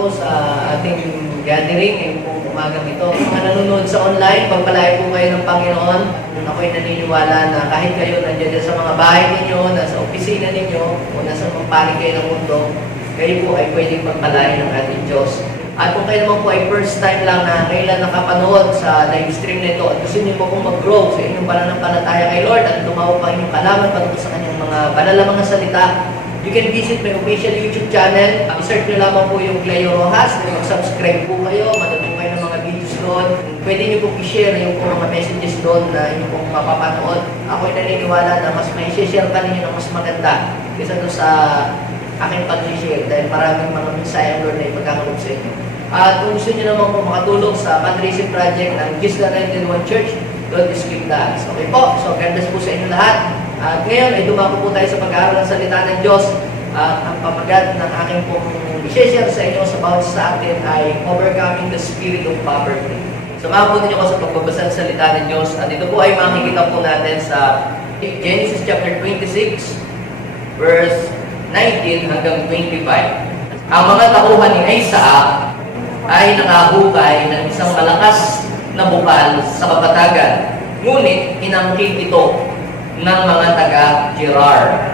po sa ating gathering ngayong pong umagang ito. Mga nanonood sa online, pagpalain po kayo ng Panginoon. Ako'y naniniwala na kahit kayo nandiyan sa mga bahay ninyo, nasa opisina ninyo, o nasa panig kayo ng mundo, kayo po ay pwedeng pagpalain ng ating Diyos. At kung kayo naman po ay first time lang na kailan nakapanood sa live stream nito at gusto niyo po kung mag-grow sa inyong pananampalataya kay Lord at lumaw pa inyong kalaman patungkol sa kanyang mga banal na mga salita, you can visit my official YouTube channel. I-search nyo lamang po yung Cleo Rojas. Mag-subscribe po kayo. Manood kayo ng mga videos doon. Pwede nyo po i-share yung po mga messages doon na inyo pong mapapanood. Ako'y naniniwala na mas may share pa ninyo ng mas maganda kaysa doon sa aking pag-share dahil maraming mga mensahe ang Lord na ipagkakalob sa inyo. At kung gusto nyo naman po makatulong sa fundraising project ng Gisla 91 Church, don't skip that. Okay po. So, God bless po sa inyo lahat. At ngayon ay dumako po tayo sa pag-aaral ng salita ng Diyos. Ang pamagat ng aking pong i-share sa inyo sa bawat sa atin ay overcoming the spirit of poverty. Samahan po ninyo ko sa pagbabasa ng salita ng Diyos. At ito po ay makikita po natin sa Genesis chapter 26, verse 19 hanggang 25. Ang mga tauhan ni Isaac ay nakahukay ng isang malakas na bukal sa kapatagan. Ngunit inangkin ito ng mga taga-Gerar.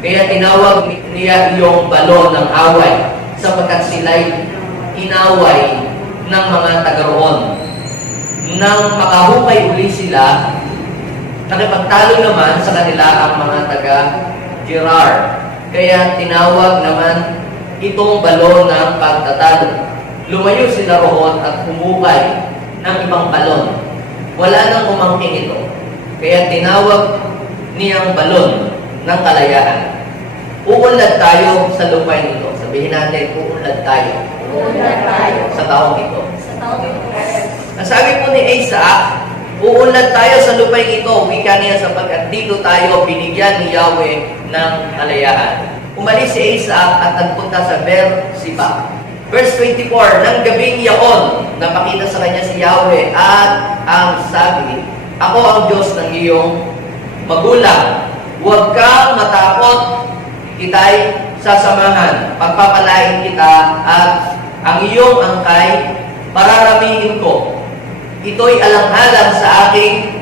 Kaya tinawag niya iyong balon ng away sapagkat sila'y inaway ng mga taga-roon. Nang makahukay uli sila, nakipagtalo naman sa kanila ang mga taga-Gerar. Kaya tinawag naman itong balon ng pagtatalo. Lumayo sila roon at humukay ng ibang balon. Wala nang umangkin ito. Kaya tinawag niyang balon ng kalayaan. Uunlad tayo sa lupain ito. Sabihin natin, uunlad tayo. Uunlad tayo. Sa taong ito. Sa taong ito. Ang sabi po ni Isaac, uunlad tayo sa lupain ito. Wika niya sapagkat dito tayo binigyan ni Yahweh ng kalayaan. Umalis si Isaac at nagpunta sa Beer-Siba. Verse 24, nang gabing yaon, napakita sa kanya si Yahweh at ang sabi, ako ang Diyos ng iyong magulang. Huwag kang matakot, kita'y sasamahan. Pagpapalain kita at ang iyong angkay, pararamihin ko. Ito'y alang-alang sa aking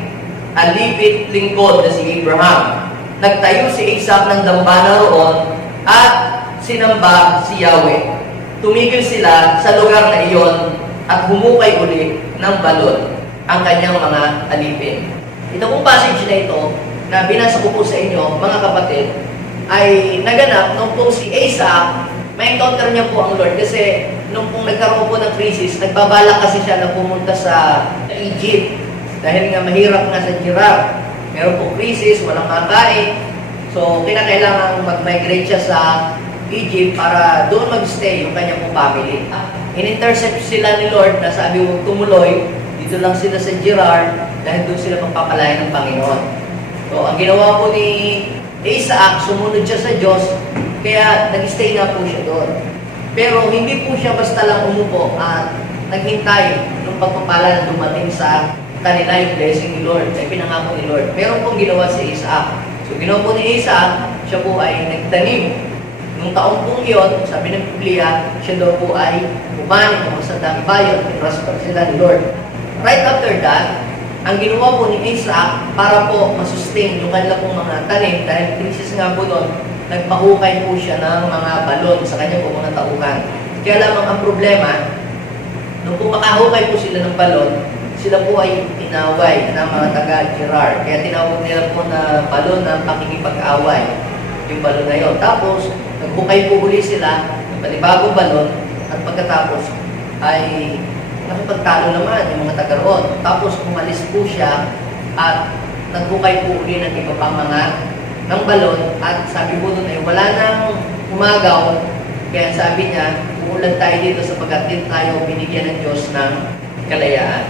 alipit lingkod na si Abraham. Nagtayo si Isaac ng dambana roon at sinamba si Yahweh. Tumigil sila sa lugar na iyon at humukay uli ng balon ang kanyang mga alipin. Ito pong passage na ito na binasa ko po sa inyo, mga kapatid, ay naganap nung po si Isaac, may encounter niya po ang Lord kasi nung pong nagkaroon po ng crisis, nagbabalak kasi siya na pumunta sa Egypt dahil nga mahirap nga sa Gerar. Meron po crisis, walang makain. So, kinakailangan mag-migrate siya sa Egypt para doon mag-stay yung kanyang pong family. In-intercept sila ni Lord na sabi huwag tumuloy, dito lang sila sa Gerar dahil doon sila magpapalayan ng Panginoon. So, ang ginawa po ni Isaac, sumunod siya sa Diyos, kaya nag-stay nga po siya doon. Pero hindi po siya basta lang umupo at naghintay ng pagpapala na dumating sa kanila yung blessing ni Lord, ay pinangako ni Lord. Meron pong ginawa si Isaac. So, ginawa po ni Isaac, siya po ay nagtanim. Nung taong pong yun, sabi ng Biblia, siya daw po ay umani ng sa dami bayan, prosper sila ni Lord. Right after that, ang ginawa po ni Isaac para po masustain yung kanila pong mga tanim, dahil krisis nga po doon, nagpahukay po siya ng mga balon sa kanya po mga tauhan. Kaya lamang ang problema, nung po makahukay po sila ng balon, sila po ay inaway ng mga taga-Gerar. Kaya tinawag nila po na balon ng pakikipag-away, yung balon na yun. Tapos, nagbukay po uli sila ng panibagong balon at pagkatapos ay nakipagtalo naman yung mga taga-roon. Tapos umalis po siya at nagbukay po uli ng iba pang mga ng balon at sabi po doon ay wala nang umagaw. Kaya sabi niya, uulan tayo dito sapagkat din tayo binigyan ng Diyos ng kalayaan.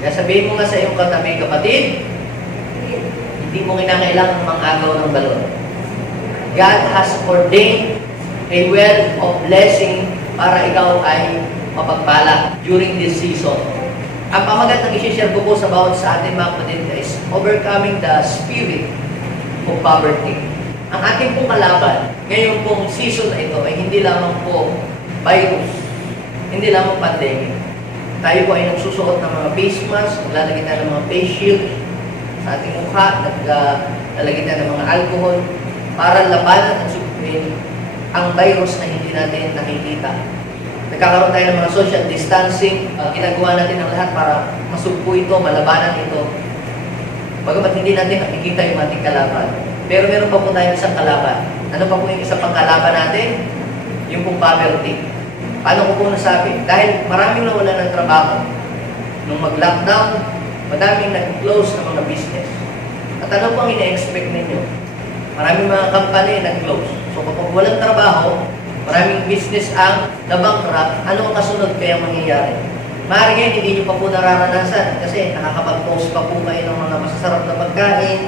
Kaya sabihin mo nga sa iyong katabi, kapatid, hindi mo kinakailangan mang-agaw ng balon. God has ordained a well of blessing para ikaw ay mapagpala during this season. Ang pamagat ng isi-share ko po sa bawat sa ating mga kapatid is overcoming the spirit of poverty. Ang ating pong kalaban, ngayon pong season na ito ay hindi lamang po virus, Hindi lamang pandemic. Tayo po ay nagsusuot ng mga face mask, naglalagay tayo ng mga face shield sa ating mukha, naglalagay tayo ng mga alcohol para labanan at sugpuin ang virus na hindi natin nakikita. Nagkakaroon tayo ng mga social distancing, ginagawa natin ang lahat para masugpo ito, malabanan ito. Bagamat hindi natin nakikita yung ating kalaban. Pero meron pa po tayong isang kalaban. Ano pa po yung isang pangkalaban natin? Yung pong poverty. Paano ko po nasabi? Dahil maraming nawala ng trabaho. Nung mag-lockdown, madaming nag-close ng mga business. At ano po ang ina-expect ninyo? Maraming mga company nag-close. So kapag walang trabaho, maraming business ang nabankrupt, ano ang kasunod kaya mangyayari? Maaari ngayon, hindi nyo pa po nararanasan kasi nakakapag-post pa po kayo ng mga masasarap na pagkain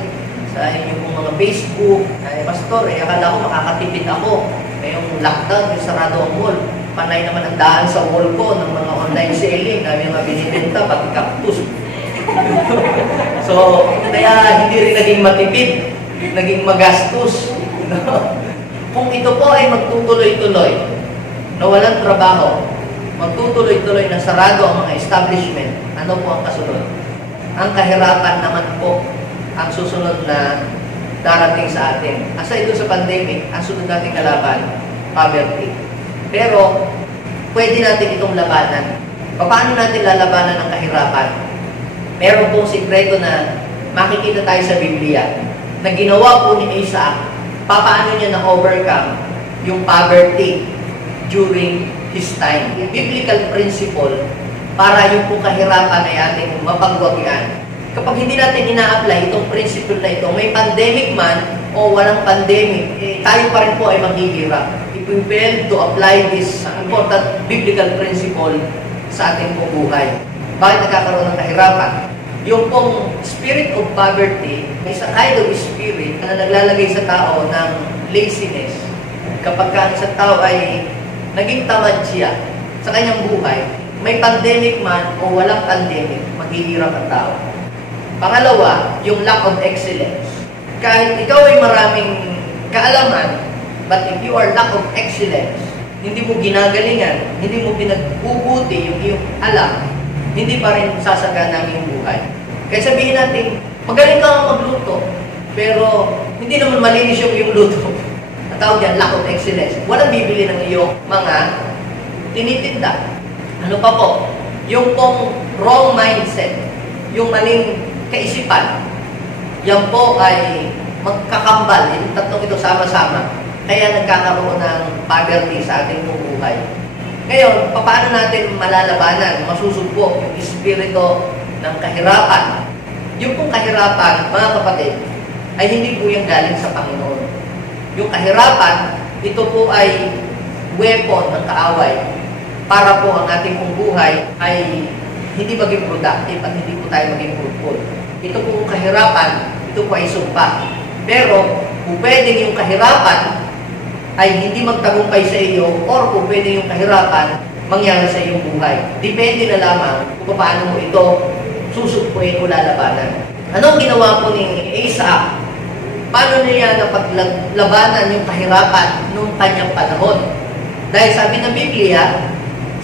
sa inyong pong mga Facebook. Ay, pastor, akala ko makakatipid ako. Ngayong lockdown, yung sarado ang mall. Panay naman ang daan sa wall ko ng mga online selling. Dami mga binibenta, pati cactus. So, kaya hindi rin naging matipid, naging magastos. Kung ito po ay magtutuloy-tuloy, na walang trabaho, magtutuloy-tuloy na sarado ang mga establishment, ano po ang kasunod? Ang kahirapan naman po ang susunod na darating sa atin. Aside doon sa pandemic, ang sunod nating kalaban, poverty. Pero, pwede natin itong labanan. Paano natin lalabanan ang kahirapan? Meron pong sikreto na makikita tayo sa Biblia na ginawa po ni Isaac, paano niya na-overcome yung poverty during his time. Yung biblical principle para yung pong kahirapan ay ating mapagwagian. Kapag hindi natin ina-apply itong principle na ito, may pandemic man o walang pandemic, tayo pa rin po ay maghihirap. If we fail to apply this important biblical principle sa ating pong buhay. Bakit nagkakaroon ng kahirapan? Yung pong spirit of poverty is a kind of spirit na naglalagay sa tao ng laziness. Kapag ang isang tao ay naging tamad siya sa kanyang buhay, may pandemic man o walang pandemic, maghihirap ang tao. Pangalawa, yung lack of excellence. Kahit ikaw ay maraming kaalaman, but if you are lack of excellence, hindi mo ginagalingan, hindi mo pinagbubuti yung iyong alam, hindi pa rin sasagana ang iyong buhay. Kaya sabihin natin, magaling ka magluto, pero hindi naman malinis yung iyong luto. Ang tawag yan, lack of excellence. Walang bibili ng iyong mga tinitinda. Ano pa po? Yung pong wrong mindset, yung maling kaisipan, yan po ay magkakambal. Yung tatlong ito sama-sama. Kaya nagkakaroon ng poverty sa ating buhay. Ngayon, paano natin malalabanan, masusugpo yung espiritu ng kahirapan? Yung pong kahirapan, mga kapatid, ay hindi po yung galing sa Panginoon. Yung kahirapan, ito po ay weapon ng kaaway para po ang ating pong buhay ay hindi maging productive at hindi po tayo maging fruitful. Ito po kahirapan, ito po ay sumpa. Pero, kung pwedeng yung kahirapan ay hindi magtagumpay sa iyo or kung pwede yung kahirapan mangyari sa iyong buhay. Depende na lamang kung paano mo ito susugpuin o lalabanan. Anong ginawa po ni Isaac? Paano niya napaglabanan yung kahirapan nung kanyang panahon? Dahil sabi ng Biblia,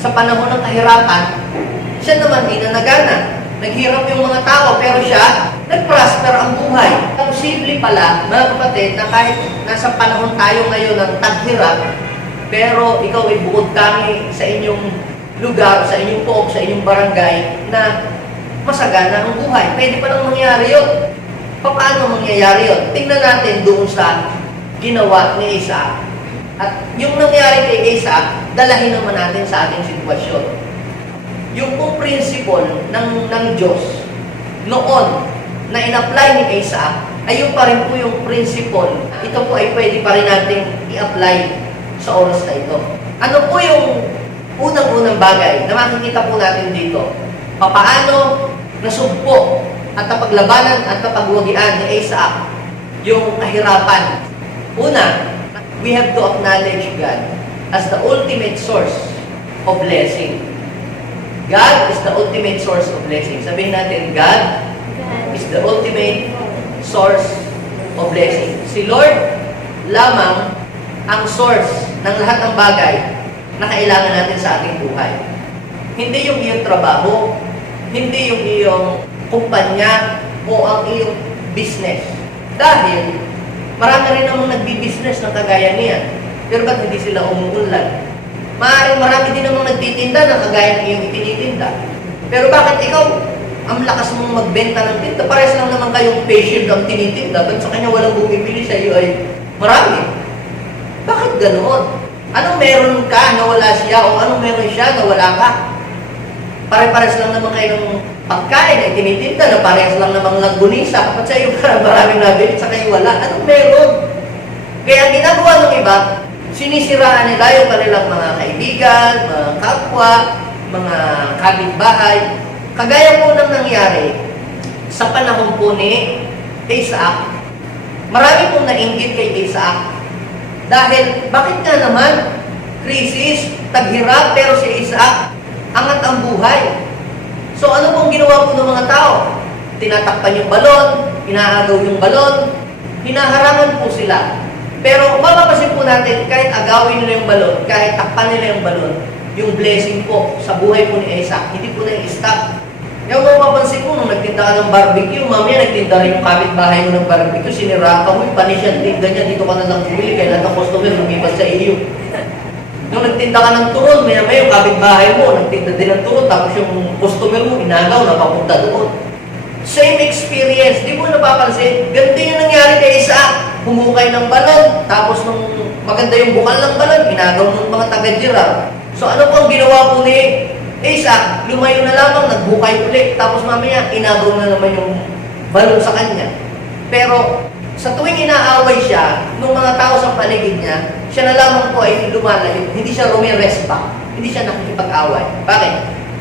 sa panahon ng kahirapan, siya naman inanagana. Naghirap yung mga tao, pero siya, nag-prosper ang buhay. Posible pala, mga kapatid, na kahit nasa panahon tayo ngayon ng taghirap, pero ikaw ay bukod kami sa inyong lugar, sa inyong pook, sa inyong barangay, na masagana ang buhay. Pwede palang mangyari yun. Paano mangyayari yun? Tingnan natin doon sa ginawa ni Isaac. At yung nangyari kay Isaac, dalahin naman natin sa ating sitwasyon. Yung pong principle ng Diyos noon na in-apply ni Isaac ay yung pa rin po yung principle. Ito po ay pwede pa rin natin i-apply sa oras na ito. Ano po yung unang-unang bagay na makikita po natin dito? Paano nasugpo at napaglabanan at napagwagian ni Isaac yung kahirapan? Una, we have to acknowledge God as the ultimate source of blessing. God is the ultimate source of blessing. Sabihin natin, God is the ultimate source of blessing. Si Lord lamang ang source ng lahat ng bagay na kailangan natin sa ating buhay. Hindi yung iyong trabaho, hindi yung iyong kumpanya o ang iyong business. Dahil marami rin namang nagbi-business ng kagaya niyan. Pero ba't hindi sila umuunlad? Maaaring marami din namang nagtitinda ng kagaya ng iyong itinitinda. Pero bakit ikaw, ang lakas mong magbenta ng tinda? Parehas lang naman kayong patient ang tinitinda. Ba't sa kanya walang bumibili sa iyo ay marami? Bakit ganoon? Anong meron ka na wala siya o anong meron siya na wala ka? Pare-pares lang naman kayo ng pagkain ay tinitinda na parehas lang namang langgunisa. Ba't sa iyo maraming nabili sa kayo wala? Anong meron? Kaya ang ginagawa ng iba, sinisiraan nila yung kanilang mga kaibigan, mga kapwa, mga kapitbahay. Kagaya po nang nangyari sa panahon po ni Isaac, marami pong nainggit kay Isaac. Dahil, bakit nga naman, krisis, taghirap, pero si Isaac, angat ang buhay. So ano pong ginawa po ng mga tao? Tinatakpan yung balon, inaagaw yung balon, hinaharangan po sila. Pero mapapasin po natin, kahit agawin nila yung balon, kahit takpan nila yung balon, yung blessing po sa buhay po ni Isaac, hindi po na-i-stop. Yung mapapansin po, nung nagtinda ka ng barbecue, mamaya nagtinda rin yung kapitbahay mo ng barbecue, sinira ka mo, panis yan, tinda niya, dito ka na lang bumili, kaya lahat ng customer lumipat sa iyo. Nung nagtinda ka ng turon, may yung kapitbahay mo, nagtinda din ng turon, tapos yung customer mo, inagaw, napapunta doon. Same experience, di mo napapansin, ganito yung nangyari kay Isaac. Humukay ng balon, tapos nung maganda yung bukal ng balon, inagaw ng mga taga-Gerar. So ano po ang ginawa po ni Isaac? Lumayo na lamang, nagbukay ulit, tapos mamaya, inagaw na naman yung balon sa kanya. Pero sa tuwing inaaway siya, nung mga tao sa paligid niya, siya na lamang po ay lumalayo. Hindi siya rumirest back. Hindi siya nakikipag-away. Bakit?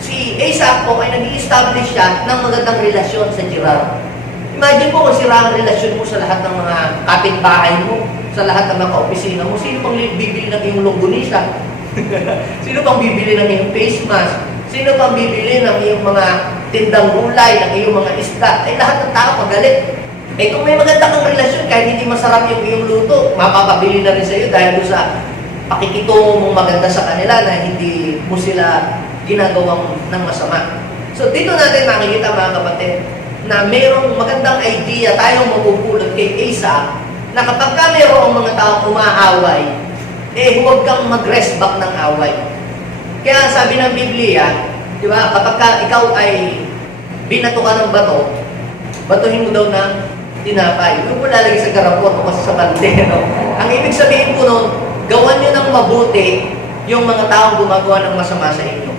Si Isaac po ay nag-i-establish siya ng magandang relasyon sa Gerar. Imagine po kung sira ang relasyon mo sa lahat ng mga kapitbahay mo, sa lahat ng mga kaopisina mo, sino pang bibili ng iyong longganisa? Sino pang bibili ng iyong face mask? Sino pang bibili ng iyong mga tindang gulay, ng iyong mga isda? Ay lahat ng tao magalit. Eh kung may maganda kang relasyon, kahit hindi masarap yung iyong luto, mapapabili na rin sa iyo dahil doon sa pakikitungo mong maganda sa kanila na hindi mo sila ginagawang ng masama. So dito natin makikita mga kapatid na mayroong magandang idea tayong mapupulot kay Isaac na kapag ka mayroong mga taong umaaway, eh huwag kang mag-rest back ng away. Kaya sabi ng Biblia, di ba, kapag ka ikaw ay binato ka ng bato, batuhin mo daw ng tinapay. Huwag mo lalagay sa garapot o kasi sa balde. No? Ang ibig sabihin po nun, gawan nyo ng mabuti yung mga taong gumagawa ng masama sa inyo.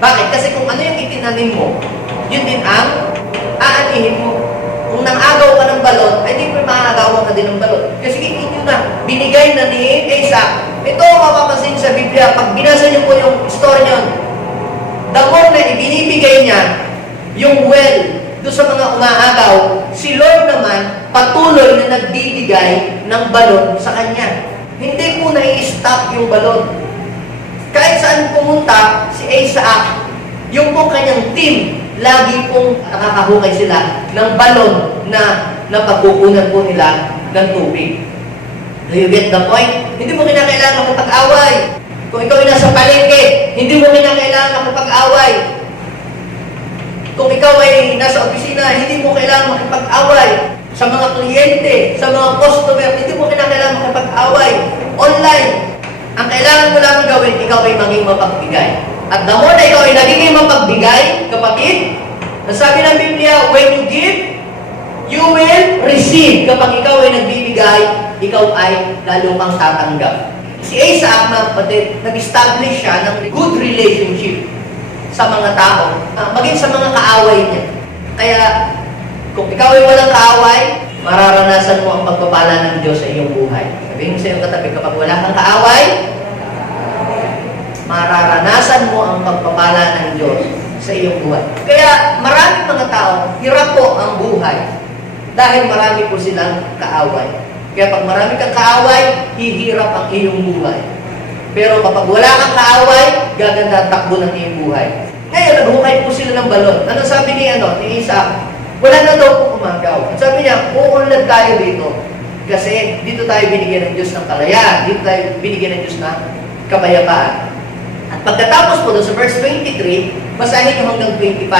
Bakit? Kasi kung ano yung itinanim mo, yun din ang aanihin mo. Kung nang-agaw ka ng balon, ay di pa maagawan ka din ng balon. Kasi inyo na, binigay na ni Isaac. Ito, mapapansin sa Biblia, pag binasa niyo po yung story niyon, the more na ibinibigay niya, yung well, doon sa mga umaagaw, si Lord naman, patuloy na nagbibigay ng balon sa kanya. Hindi po na-i-stop yung balon. Kahit saan pumunta, si Isaac, yung pong kanyang team, lagi pong nakakahukay sila ng balon na napagkukunan po nila ng tubig. Do you get the point? Hindi mo kinakailangan makipag-away. Kung ikaw ay nasa palengke, hindi mo kinakailangan makipag-away. Kung ikaw ay nasa opisina, hindi mo kailangan makipag-away. Sa mga kliyente, sa mga customer, hindi mo kinakailangan makipag-away. Online, ang kailangan mo lang gawin, ikaw ay maging mapagbigay. At the more na ikaw ay nagiging mapagbigay, kapatid, nasabi ng Biblia, when you give, you will receive. Kapag ikaw ay nagbibigay, ikaw ay lalo kang tatanggap. Si Isaac, mga kapatid, nag-establish siya ng good relationship sa mga tao, maging sa mga kaaway niya. Kaya, kung ikaw ay walang kaaway, mararanasan mo ang pagpapala ng Diyos sa iyong buhay. Sabihin mo sa iyong katabi, kapag wala kang kaaway, mararanasan mo ang pagpapala ng Diyos sa iyong buhay. Kaya maraming mga tao, hirap po ang buhay dahil marami po silang kaaway. Kaya pag marami kang kaaway, hihirap ang iyong buhay. Pero kapag wala kang kaaway, gaganda ang takbo ng iyong buhay. Ngayon, naghukay po sila ng balon. Ano sabi ni Isaac? Wala na daw po umagaw. At sabi niya, uunlad tayo dito. Kasi dito tayo binigyan ng Diyos ng kalayaan. Dito tayo binigyan ng Diyos ng kapayapaan. At pagkatapos po doon sa verse 23, basahin nyo hanggang 25.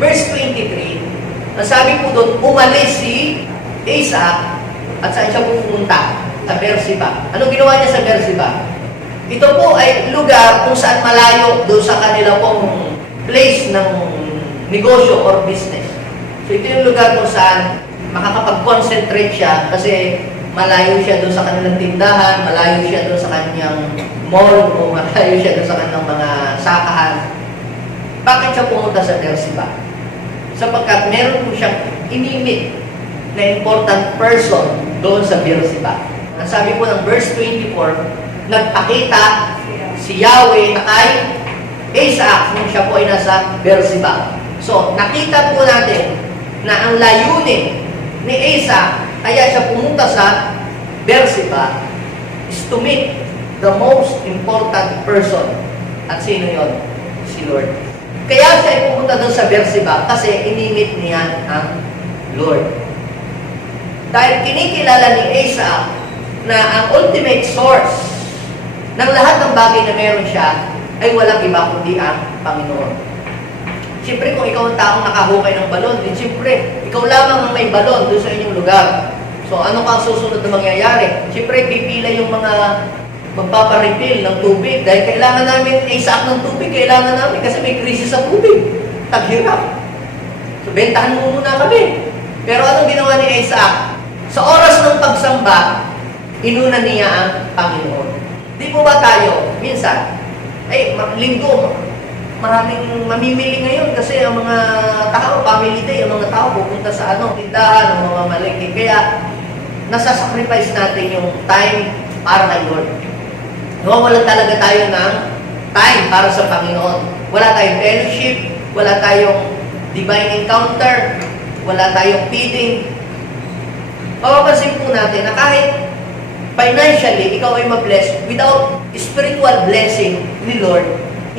Verse 23, ang sabi po doon, umalis si Isaac at saan siya pupunta? Sa Beersheba. Ano ginawa niya sa Beersheba? Ito po ay lugar kung saan malayo doon sa kanila pong place ng negosyo or business. So ito yung lugar kung saan makakapag-concentrate siya kasi malayo siya doon sa kanilang tindahan, malayo siya doon sa kanyang mall, o malayo siya doon sa kanilang mga sakahan. Bakit siya pumunta sa Beersheba? Sapagkat meron po siyang inimit na important person doon sa Beersheba. Ang sabi po ng verse 24, nagpakita si Yahweh kay Isaac nung siya po ay nasa Beersheba. So, nakita po natin na ang layunin ni Isaac kaya siya pumunta sa Beersheba is to meet the most important person. At sino yon? Si Lord. Kaya siya ay pumunta doon sa Beersheba kasi inimit niya ang Lord. Dahil kinikilala ni Isaac na ang ultimate source ng lahat ng bagay na meron siya ay walang iba kundi ang Panginoon. Siyempre, kung ikaw ang taong nakahukay ng balon, din siyempre, ikaw lamang ang may balon doon sa inyong lugar. So, ano kang susunod na mangyayari? Siyempre, pipila yung mga magpaparefill ng tubig dahil kailangan namin Isaac ng tubig, kailangan namin kasi may krisis sa tubig. Taghirap. So, bentahan mo muna kami. Pero anong ginawa ni Isaac? Sa oras ng pagsamba, inuna niya ang Panginoon. Di po ba tayo, minsan, linggo, maraming mamimili ngayon kasi ang mga tao, family day, ang mga tao pupunta sa tindahan, ang mga maliki. Kaya, nasasacrifice natin yung time para kay Lord. Nawawalan talaga tayo ng time para sa Panginoon. Wala tayong fellowship, wala tayong divine encounter, wala tayong feeding. Mapapansin po natin na kahit financially, ikaw ay ma-bless without spiritual blessing ni Lord,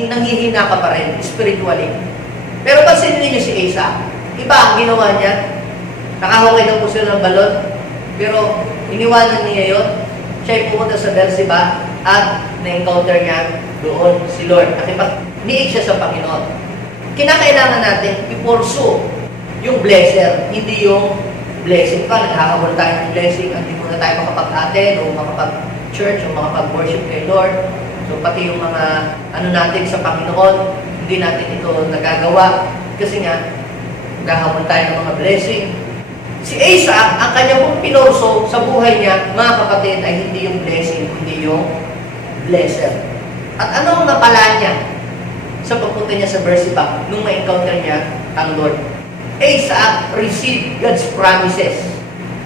nanghihina ka pa rin spiritually. Pero pansinin niyo si Isaac, iba ang ginawa niya. Nakahukay daw po sila ng balon, pero iniwanan niya yun. Siya ay pumunta sa Beersheba at na-encounter niya doon si Lord. Nakipag-niig siya sa Panginoon. Kinakailangan natin i-pursue yung blesser, hindi yung blessing pa. Naghahabol tayo ng blessing at hindi muna tayo makapag-attend o makapag-church o makapag-worship kay Lord. So pati yung mga natin sa Panginoon, hindi natin ito nagagawa kasi nga naghahabol tayo ng mga blessing. Si Isaac, ang kanya pong pinorso sa buhay niya, mga kapatid, ay hindi yung blessing, hindi yung blesser. At anong napala niya sa pagpunta niya sa Beersheba nung ma-encounter niya ang Lord? Isaac received God's promises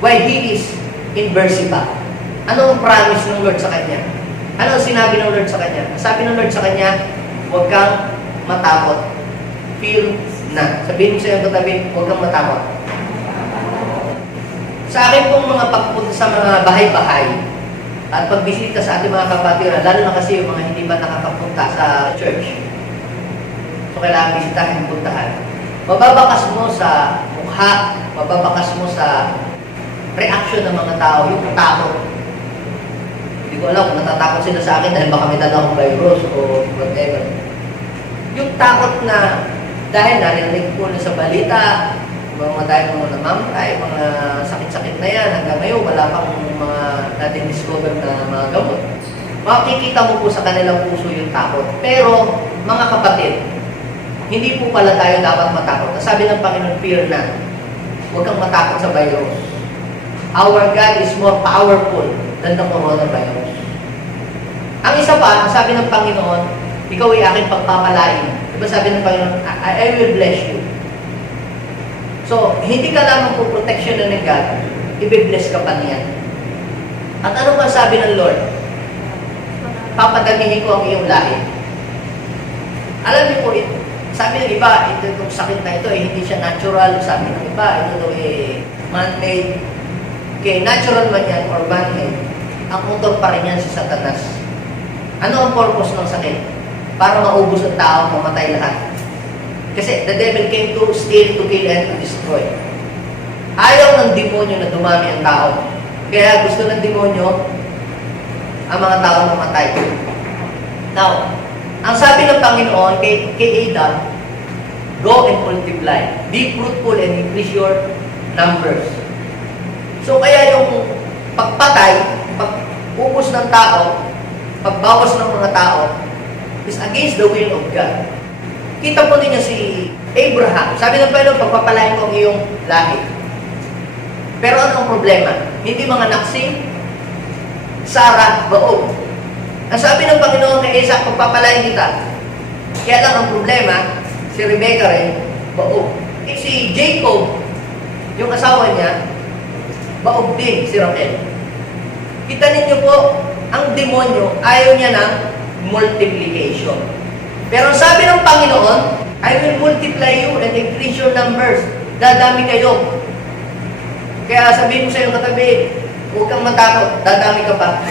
while he is in Beersheba. Anong promise ng Lord sa kanya? Anong sinabi ng Lord sa kanya? Sabi ng Lord sa kanya, huwag kang matakot. Fear not. Sabihin mo sa iyong katabi, huwag kang matakot. Sa akin pong mga pagpunta sa mga bahay-bahay at pagbisita sa ating mga kapatiran, lalo na kasi yung mga hindi ba nakakapunta sa church. So, kailangan bisitahin, puntahan. Mababakas mo sa mukha, mababakas mo sa reaction ng mga tao, yung takot. Hindi ko alam kung natatakot sila sa akin dahil baka may dala akong virus o whatever. Yung takot na dahil narinig ko na sa balita, dahil mga namamtay, mga sakit-sakit na yan, hanggang ngayon wala pang mga natin discover na mga gamot. Makikita mo po sa kanilang puso yung takot. Pero, mga kapatid, hindi po pala tayo dapat matakot. Sabi ng Panginoon, fear not. Huwag kang matakot sa virus. Our God is more powerful than the coronavirus. Ang isa pa, sabi ng Panginoon, ikaw ay aking pagpapalain. Diba sabi ng Panginoon, I will bless you. So, hindi ka lamang po protection ng God, i-bless ka pa niya. At ano pa sabi ng Lord? Papadamihin ko ang iyong lahi. Alam niyo po, sabi ng iba, itong sakit na ito, hindi siya natural. Sabi ng iba, ito man-made. Okay, natural man yan or man-made. Ang motor pa rin yan si Satanas. Ano ang purpose ng sakit? Para maubos ang tao, mamatay lahat. Kasi the devil came to steal, to kill, and to destroy. Ayaw ng demonyo na dumami ang tao. Kaya gusto ng demonyo ang mga tao mamatay. Now, Ang sabi ng Panginoon kay Adam, go and multiply, be fruitful and increase your numbers. So kaya yung pagpatay, pag-ubos ng tao, pagbawas ng mga tao, is against the will of God. Kita po ninyo si Abraham. Sabi ng Panginoon, pagpapalain ko ang iyong lahi. Pero ano ang problema? Hindi mga naksi, Sarah, baog. Ang sabi ng Panginoon kay Isaac, pagpapalain kita. Kaya lang ang problema, si Rebecca rin, baog. Si Jacob, yung asawa niya, baog din si Rachel. Kita ninyo po, ang demonyo, ayaw niya ng multiplication. Pero sabi ng Panginoon, I will multiply you and increase your numbers. Dadami kayo. Kaya sabihin mo sa iyong katabi, huwag kang matakot, dadami ka pa.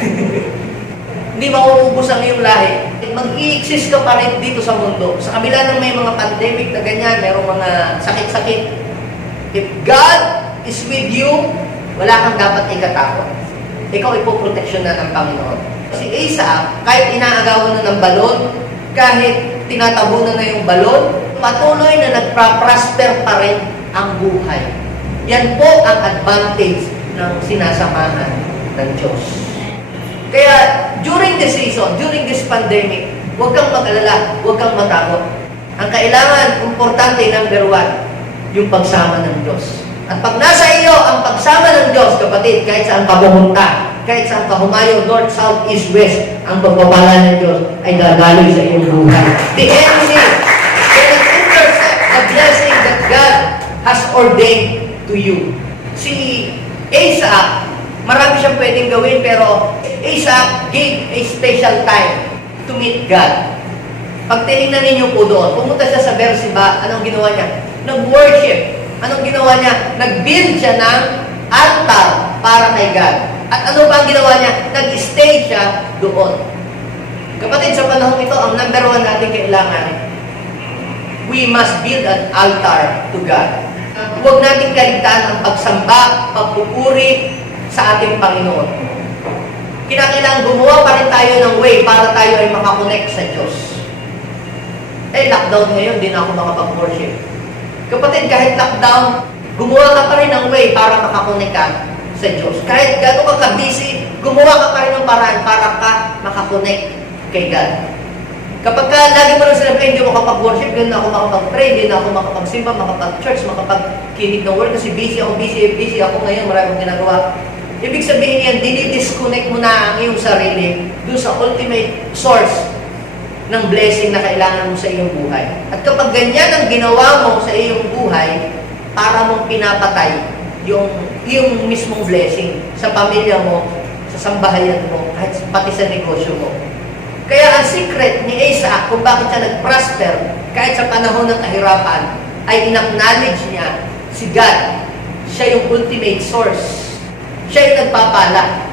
Hindi mauubos ang iyong lahi. Mag-i-exist ka pa rin dito sa mundo. Sa kabila ng may mga pandemic na ganyan, mayroong mga sakit-sakit. If God is with you, wala kang dapat ikatakot. Ikaw ipoproteksyon na ng Panginoon. Si Asa, kahit inaagawan na ng balon, kahit tinatabunan na yung balon, patuloy na nagpa-prosper pa rin ang buhay. Yan po ang advantage ng sinasamahan ng Diyos. Kaya, during this season, during this pandemic, huwag kang mag-alala, huwag kang matakot. Ang kailangan, importante, number 1, yung pagsama ng Diyos. At pag nasa iyo ang pagsama ng Diyos, kapatid, kahit saan ka pumunta, kahit saan ka humayo, north, south, east, west, ang pagpapala ng Diyos ay dadaloy sa iyong buhay. The enemy cannot intercept the blessing that God has ordained to you. Si Asa, marami siyang pwedeng gawin, pero Asa gave a special time to meet God. Pag tinignan ninyo po doon, pumunta siya sa Beersheba, anong ginawa niya? Nag-worship. Anong ginawa niya? Nag-build siya ng altar para kay God. At ano ba ang ginawa niya? Nag-stay siya doon. Kapatid, sa panahon ito, ang number 1 natin kailangan, we must build an altar to God. Huwag natin kaligtaan ang pagsamba, pagpupuri sa ating Panginoon. Kinakailangan gumawa pa rin tayo ng way para tayo ay makakonect sa Diyos. Lockdown ngayon, di na ako makapag-worship. Kapatid, kahit lockdown, gumawa ka pa rin ng way para makakonect ka sa Diyos. Kahit gano'n ka ka-busy, gumawa ka pa rin ng paraan para ka makakonect kay God. Kapag ka lagi mo lang sinabi, hindi mo makapag-worship, hindi na ako makapag-pray, hindi na ako makapag-simba, makapag-church, makapag-kinig ng word, kasi busy ako ngayon, marami akong ginagawa. Ibig sabihin yan, dinidisconnect mo na ang iyong sarili dun sa ultimate source ng blessing na kailangan mo sa iyong buhay. At kapag ganyan ang ginawa mo sa iyong buhay, para mong pinapatay yung mismong blessing sa pamilya mo, sa sambahayan mo, kahit pati sa negosyo mo. Kaya ang secret ni Asa kung bakit siya nag-prosper kahit sa panahon ng kahirapan ay in-acknowledge niya si God. Siya yung ultimate source. Siya yung nagpapala.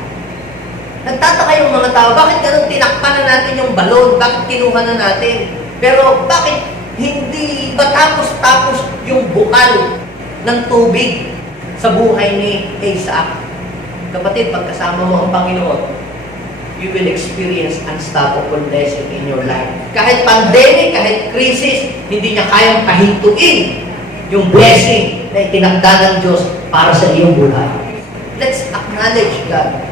Nagtataka yung mga tao, bakit ganun tinakpan na natin yung balon? Bakit kinuha na natin? Pero bakit hindi ba tapos yung bukal ng tubig sa buhay ni Asa? Kapatid, pagkasama mo ang Panginoon, you will experience unstoppable blessing in your life. Kahit pandemic, kahit crisis, hindi niya kayang pahintuin yung blessing na itinakda ng Diyos para sa iyong buhay. Let's acknowledge God.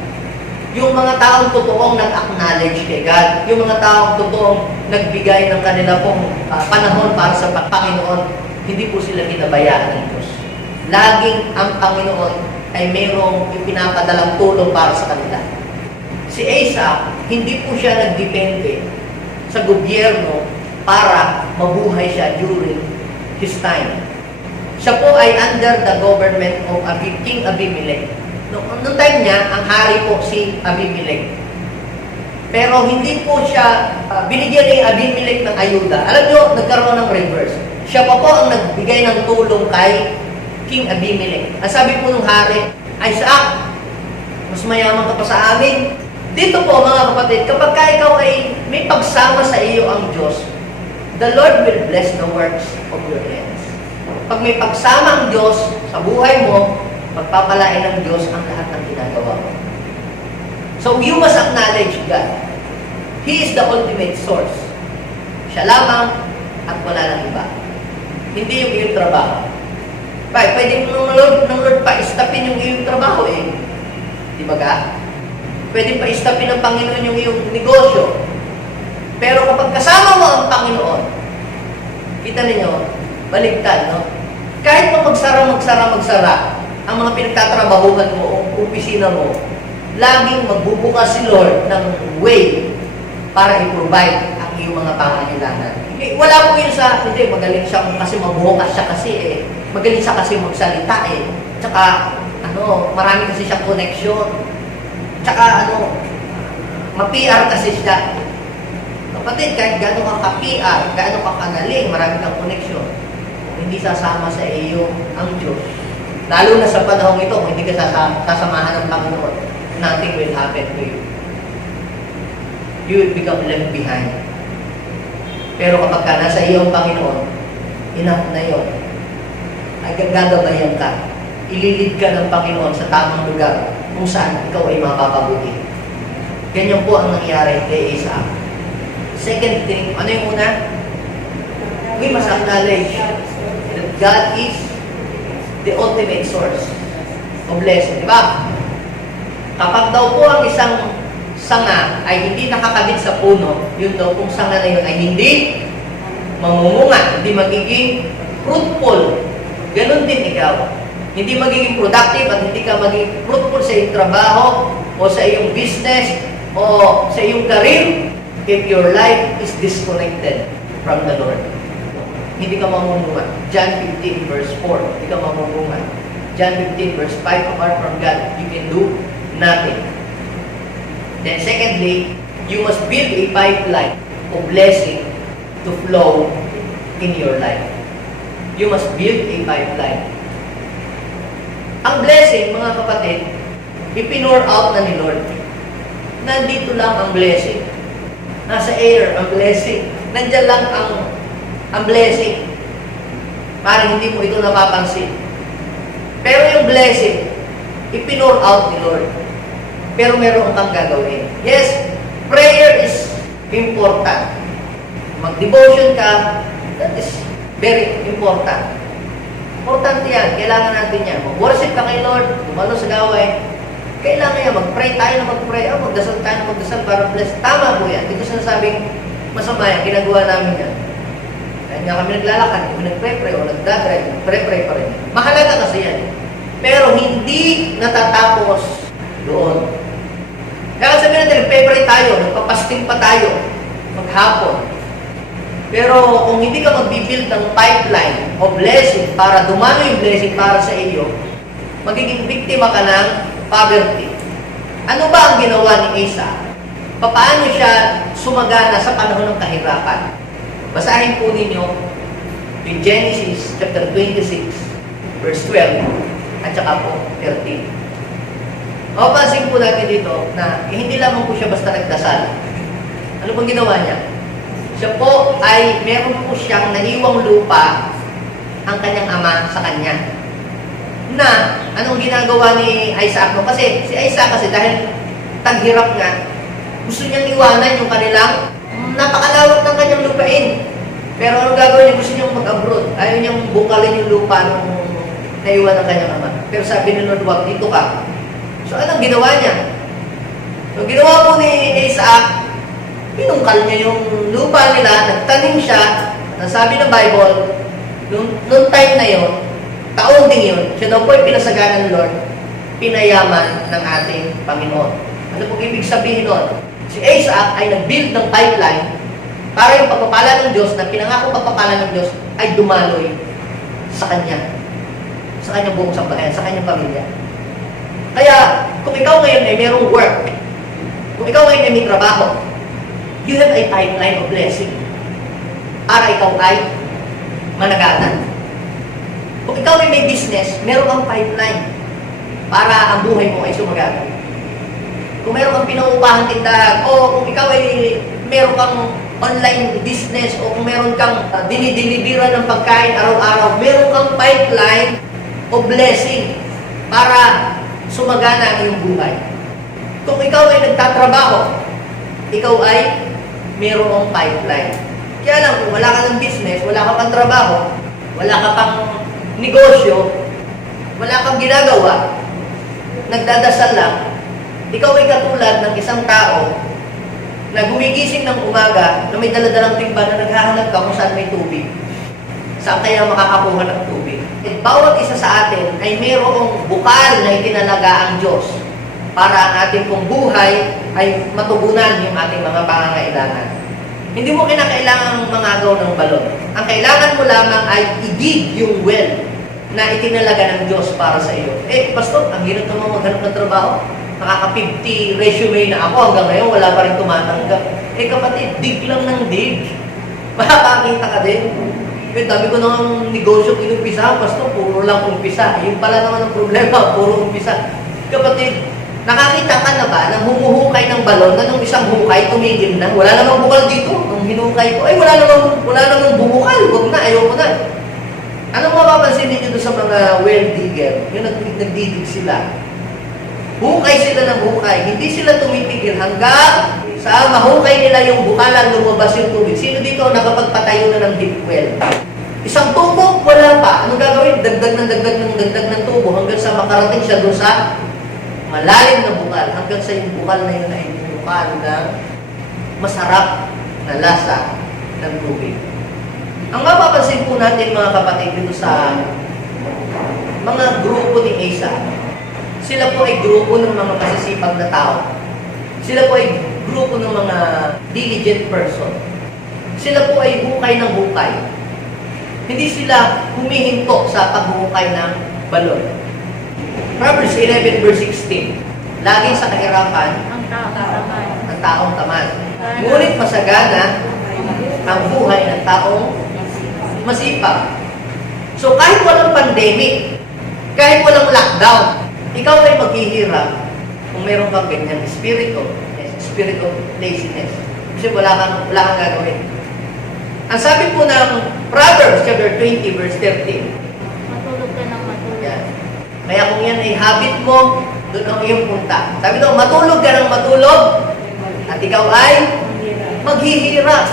Yung mga taong totoong nag-acknowledge kay God, yung mga taong totoong nagbigay ng kanila pong panahon para sa Panginoon, hindi po sila kinabayaan ng Diyos. Laging ang Panginoon ay mayroong ipinapadalang tulong para sa kanila. Si Asa, hindi po siya nagdepende sa gobyerno para mabuhay siya during his time. Siya po ay under the government of King Abimelech. Noong time niya, ang hari po si Abimelech. Pero hindi po siya binigyan ni Abimelech ng ayuda. Alam niyo, nagkaroon ng reverse. Siya pa po ang nagbigay ng tulong kay King Abimelech. Ang sabi po ng hari, Isaac, mas mayaman ka pa sa amin. Dito po mga kapatid, kapag ikaw ay may pagsama sa iyo ang Diyos, the Lord will bless the works of your hands. Pag may pagsama ang Diyos sa buhay mo, pagpapalain ng Diyos ang lahat ng ginagawa mo. So you must acknowledge God. He is the ultimate source. Siya lamang at wala nang iba. Hindi yung iyong trabaho. Pwede ng Lord pa istapin yung iyong trabaho eh. Di ba ka? Pwede pa istapin ng Panginoon yung iyong negosyo. Pero kapag kasama mo ang Panginoon, kita ninyo, baligtad, no? Kahit pa magsara, ang mga pinagtatrabahuhan mo o opisina mo, laging magbubukas si Lord ng way para i-provide ang iyong mga pangangailangan. Wala po yun sa, hindi, magaling siya kasi mabukas siya kasi eh. Magaling siya kasi magsalita eh. Tsaka, marami kasi siyang connection. Tsaka, ma-PR kasi siya. Kapatid, kahit gano'n ka ka-PR, gano'n ka kagaling, marami kang connection. Kung hindi sasama sa iyo ang Diyos, lalo na sa panahon ito, kung hindi ka sasamahan ng Panginoon, nothing will happen to you. You will become left behind. Pero kapag ka nasa iyo ang Panginoon, enough na yun. Ay gagabayan ka. Ililid ka ng Panginoon sa tamang lugar kung saan ikaw ay mapapabuti. Ganyan po ang nangyari kay Isaac. Second thing, ano yung una? We must acknowledge that God is the ultimate source of blessing. Diba? Kapag daw po ang isang sanga ay hindi nakakabit sa puno, yun daw kung sanga na yun ay hindi mamumunga, hindi magiging fruitful. Ganon din ikaw. Hindi magiging productive at hindi ka magiging fruitful sa iyong trabaho o sa iyong business o sa iyong career if your life is disconnected from the Lord. Hindi ka mamumunga. John 15 verse 4, hindi ka mamumunga. John 15 verse 5, apart from God, you can do nothing. Then secondly, you must build a pipeline of blessing to flow in your life. You must build a pipeline. Ang blessing, mga kapatid, ipinore out na ni Lord. Nandito lang ang blessing. Nasa air ang blessing. Nandiyan lang ang blessing. Parang hindi mo ito napapansin. Pero yung blessing, ipinore out ni Lord. Pero meron kang gagawin. Yes, prayer is important. Mag-devotion ka, that is very important. Importante yan. Kailangan natin yan. Mag-worship ka kay Lord, dumalo sa gawin. Kailangan yan. Mag-pray tayo na mag-pray. Magdasal tayo na magdasal para bless. Tama po yan. Dito sinasabing masama yan. Ginagawa namin yan. Kaya nga kami naglalakad, kami nag-pray-pray o nagdadrive, pray-pray pa rin. Mahalaga kasi yan. Pero hindi natatapos doon. Kaya sabihin natin, nag-pray tayo, nagpapasting pa tayo, maghapon. Pero kung hindi ka mag-build ng pipeline o blessing para dumalo yung blessing para sa iyo, magiging biktima ka ng poverty. Ano ba ang ginawa ni Isaac? Paano siya sumagana sa panahon ng kahirapan? Basahin po ninyo in Genesis chapter 26, verse 12, at saka po 13. Mapapansin po natin dito na hindi lamang po siya basta nagdasal. Ano pong ginawa niya? Siya po ay meron po siyang naiwang lupa ang kanyang ama sa kanya. Na, anong ginagawa ni Isaac? No? Kasi si Isaac kasi dahil taghirap nga, gusto niyang iwanan yung kanilang napakalawak ng kanyang lupain. Pero anong gagawin niya? Gusto niyang mag-abroad. Ayaw niyang bukalin yung lupa nung naiwan ng kanyang ama. Pero sabi ni Lord, wag, dito ka. So anong ginawa niya? So ginawa po ni Isaac, pinungkal niya yung lupa nila, nagtanim siya, nasabi ng Bible, noong time na yon, taon din yun, siya daw po ay pinasagana ng Lord, pinayaman ng ating Panginoon. Ano pong ibig sabihin nun? Si Isaac ay nag-build ng pipeline para yung pagpapala ng Diyos, na pinangako pagpapala ng Diyos, ay dumaloy sa kanya. Sa kanyang buong sambahayan, sa kanyang pamilya. Kaya, kung ikaw ngayon ay merong work, kung ikaw ngayon ay may trabaho, you have a pipeline of blessing para ikaw ay managatan. Kung ikaw ay may business, meron kang pipeline para ang buhay mo ay sumagana. Kung meron kang pinaupahan tindahan, o kung ikaw ay meron kang online business, o kung meron kang dinideliveran ng pagkain araw-araw, meron kang pipeline of blessing para sumagana ang iyong buhay. Kung ikaw ay nagtatrabaho, ikaw ay mayroong pipeline Kaya lang, kung wala ka ng business, wala ka pang trabaho, wala ka pang negosyo, wala kang ginagawa, nagdadasal lang, ikaw ay katulad ng isang tao na gumigising ng umaga na may daladalang timba na naghahanap ka kung saan may tubig. Saan kaya makakakuha ng tubig? At bawat isa sa atin ay mayroong bukal na itinalaga ang Diyos para ang ating pong buhay ay matugunan yung ating mga pangangailangan. Hindi mo kinakailangang mangagaw ng balon. Ang kailangan mo lamang ay i-dig yung well na itinalaga ng Diyos para sa iyo. Pastor, ang hirap naman maghanap ng trabaho. Nakaka-50 resume na ako hanggang ngayon, wala pa rin tumatanggap. Kapatid, dig lang ng dig. Makakakita ka din. Dami ko ng negosyo inumpisa, Pastor, puro lang umpisa. Yung pala naman ang problema, puro umpisa. Kapatid, nakakita ka na ba nang humuhukay ng balon na nung isang hukay, tumigil na? Wala namang bukal dito. Nung hinukay ko, wala namang bumukal. Huwag na, ayoko na. Anong mapapansin ninyo doon sa mga well digger? Yung nagdidig sila. Hukay sila ng hukay. Hindi sila tumitigil hanggang sa mahukay nila yung bukalan, lumabas yung tubig. Sino dito nakapagpatayo na ng deep well? Isang tubo, wala pa. Anong gagawin? Dagdag ng tubo hanggang sa makarating siya doon sa malalim na bukal. Hanggang sa yung bukal na yun ay bukal ng masarap na lasa ng tubig. Ang mapapansin po natin mga kapatid dito sa mga grupo ni Asa, sila po ay grupo ng mga masisipag na tao. Sila po ay grupo ng mga diligent person. Sila po ay hukay ng hukay. Hindi sila humihinto sa paghuhukay ng balon. Proverbs 11 verse 16. Laging sa kahirapan, ang taong tamad. Ngunit masagana ang buhay ng taong masipag. So kahit walang pandemic, kahit walang lockdown, ikaw ay maghihirap kung meron kang ganyang spirit of laziness. Kasi wala kang gagawin. Ang sabi po ng Proverbs chapter 20 verse 13. Matulog ka ng matulog. Yan. Kaya kung yan ay habit mo, doon ang iyong punta. Sabi daw, matulog ka ng matulog at ikaw ay maghihirap.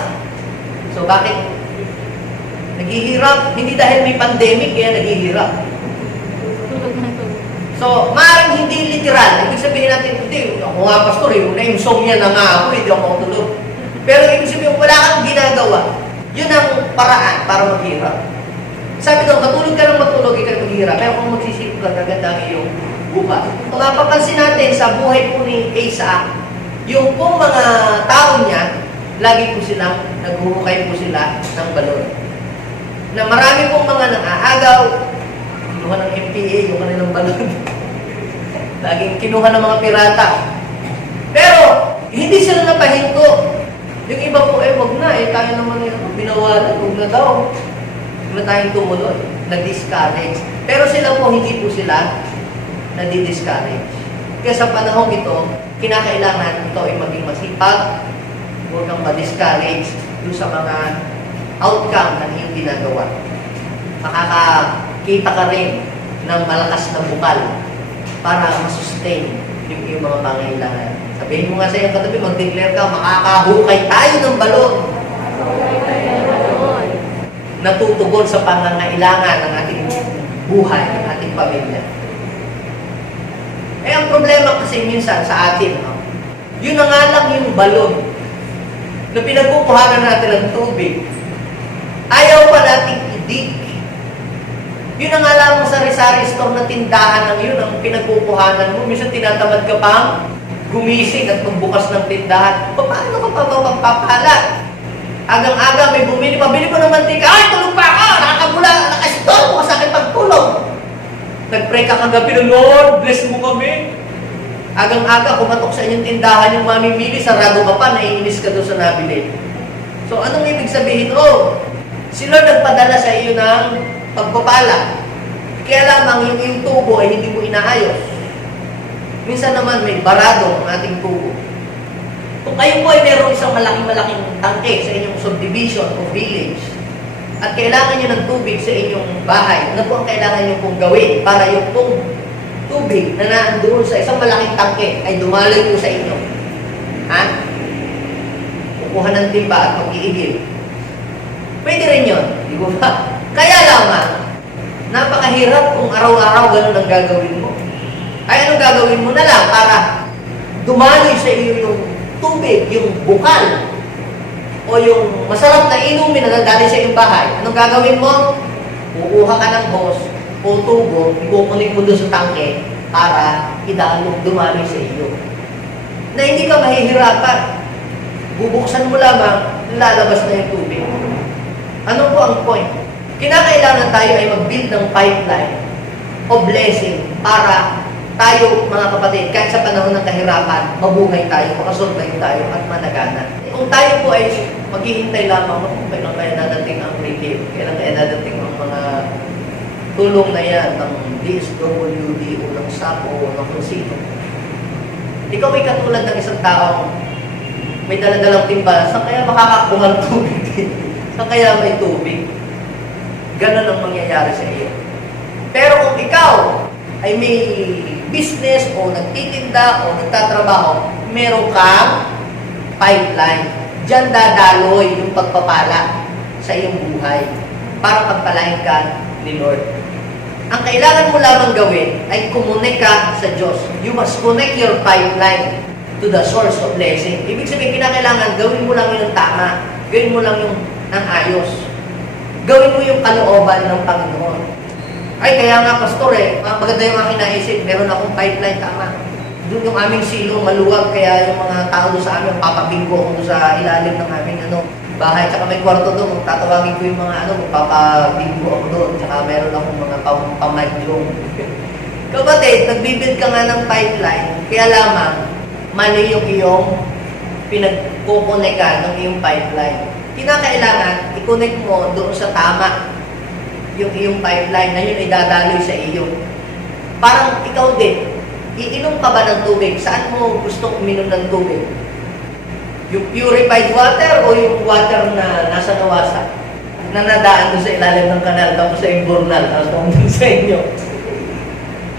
So bakit? Naghihirap, hindi dahil may pandemic kaya naghihirap. Tulog ng tulog. So, maaaring hindi literal. Ibig sabihin natin, hindi, ako nga pastor, na-insomnia na nga ako, hindi ako matulog. Pero ibig sabihin, wala kang ginagawa. Yun ang paraan para maghirap. Sabi daw, matulog ka ng matulog, ikaw maghihirap. Pero kung magsisipag ka, gaganda ang iyong bukas. Kung mapapansin natin sa buhay po ni Asa, yung pong mga tao niya, lagi po silang, naghuhukay po sila ng balon. Na marami pong mga nang-aagaw, kinuha ng MPA, yung kanilang balon. Laging kinuha ng mga pirata. Pero, hindi sila napahinto. Yung iba po, wag na, tayo naman binawalan, huwag na daw. Huwag na tayong tumuloy. Na-discourage. Pero sila po, hindi po sila nadi-discourage. Kaya sa panahong ito, kinakailangan ito ay maging masipag, huwag kang ma-discourage doon sa mga outcome ng iyong ginagawa. Makakakita ka rin ng malakas na bukal para masustain yung iyong mga pangailangan. Sabihin mo nga sa iyong katabi, mag-declare ka, makakahukay tayo ng balon. Natutugon sa pangangailangan ng ating buhay, ng ating pamilya. Ang problema kasi minsan sa atin, yun na nga lang yung balon na pinagkukuhanan natin ng tubig. Ayaw pa natin i-dig. Yun na nga lang sa sari-sari store na tindahan ng yun ang pinagkukuhanan mo. Minsan tinatamad ka pang gumising at magbukas ng tindahan. Paano ka pa magpapala? Agang-aga may bumili, pabili ko ng mantika. Ay, tulog pa ako! Nakakabula, nakastore mo sa akin pagtulog. Nag-pray ka kagabi ng Lord, bless mo kami. Agang-aga, kumatok sa inyong tindahan yung mamimili, sarado ka pa, naiinis ka doon sa nabili. So, anong ibig sabihin? Si Lord nagpadala sa iyo ng pagpapala. Kaya lamang yung iyong tubo ay hindi mo inaayos. Minsan naman may barado ang ating tubo. Kung kayo po ay mayroong isang malaking-malaking tangke sa inyong subdivision o village, at kailangan nyo ng tubig sa inyong bahay, ano po ang kailangan nyo pong gawin para yung pong tubig na naandoon sa isang malaking tangke ay dumaloy po sa inyo? Kukuha ng timba at mag-iigib. Pwede rin yun, di ba ba? Kaya lamang, napakahirap kung araw-araw ganun ang gagawin mo. Ay anong gagawin mo na lang para dumaloy sa iyo yung tubig, yung bukal, o yung masarap na inumin na nadali sa iyong bahay. Anong gagawin mo? Kukuha ka ng hose o tubo, ikukunik mo doon sa tangke para dumaloy sa iyo. Na hindi ka mahihirapan. Bubuksan mo lamang, lalabas na yung tubig. Ano po ang point? Kinakailangan tayo ay mag-build ng pipeline o blessing para tayo, mga kapatid, kahit sa panahon ng kahirapan, mabuhay tayo, makasurvive tayo at managana. Kung tayo po ay maghihintay lamang, kailan kaya dadating ang relief, kailan kaya dadating ang mga tulong na yan ng DSWD o ng SAPO o ng kung sino. Ikaw ay katulad ng isang taong may daladalang timba, saan kaya makakakuha ng tubig dito? Saan kaya may tubig? Ganon ang mangyayari sa iyo. Pero kung ikaw ay may business o nagtitinda o nagtatrabaho, meron kang pipeline. Diyan dadaloy yung pagpapala sa iyong buhay para pagpalain ka ni Lord. Ang kailangan mo lamang gawin ay kumunik ka sa Diyos. You must connect your pipeline to the source of blessing. Ibig sabihin, kinakailangan gawin mo lang yung tama. Gawin mo lang yung ng ayos. Gawin mo yung kalooban ng Panginoon. Ay, kaya nga, pastor maganda yung aking naisip. Meron akong pipeline, tama. Doon yung aming silong maluwag, kaya yung mga tao doon sa amin, papabinggo ako doon sa ilalim ng aming bahay. Tsaka may kwarto doon, tatawagin ko yung mga papabinggo ako doon. Tsaka meron akong mga pamadyong. Kapatid, nagbibuild ka nga ng pipeline, kaya lamang, mali yung iyong pinagkukunekan ng iyong pipeline. Kinakailangan, i-connect mo doon sa tama yung iyong pipeline na yun ay dadaloy sa iyo. Parang ikaw din, iinom ka ba ng tubig? Saan mo gusto uminom ng tubig? Yung purified water o yung water na nasa nawasa? Na nadaan doon sa ilalim ng kanal, tapos sa imburnal, tapos doon sa inyo.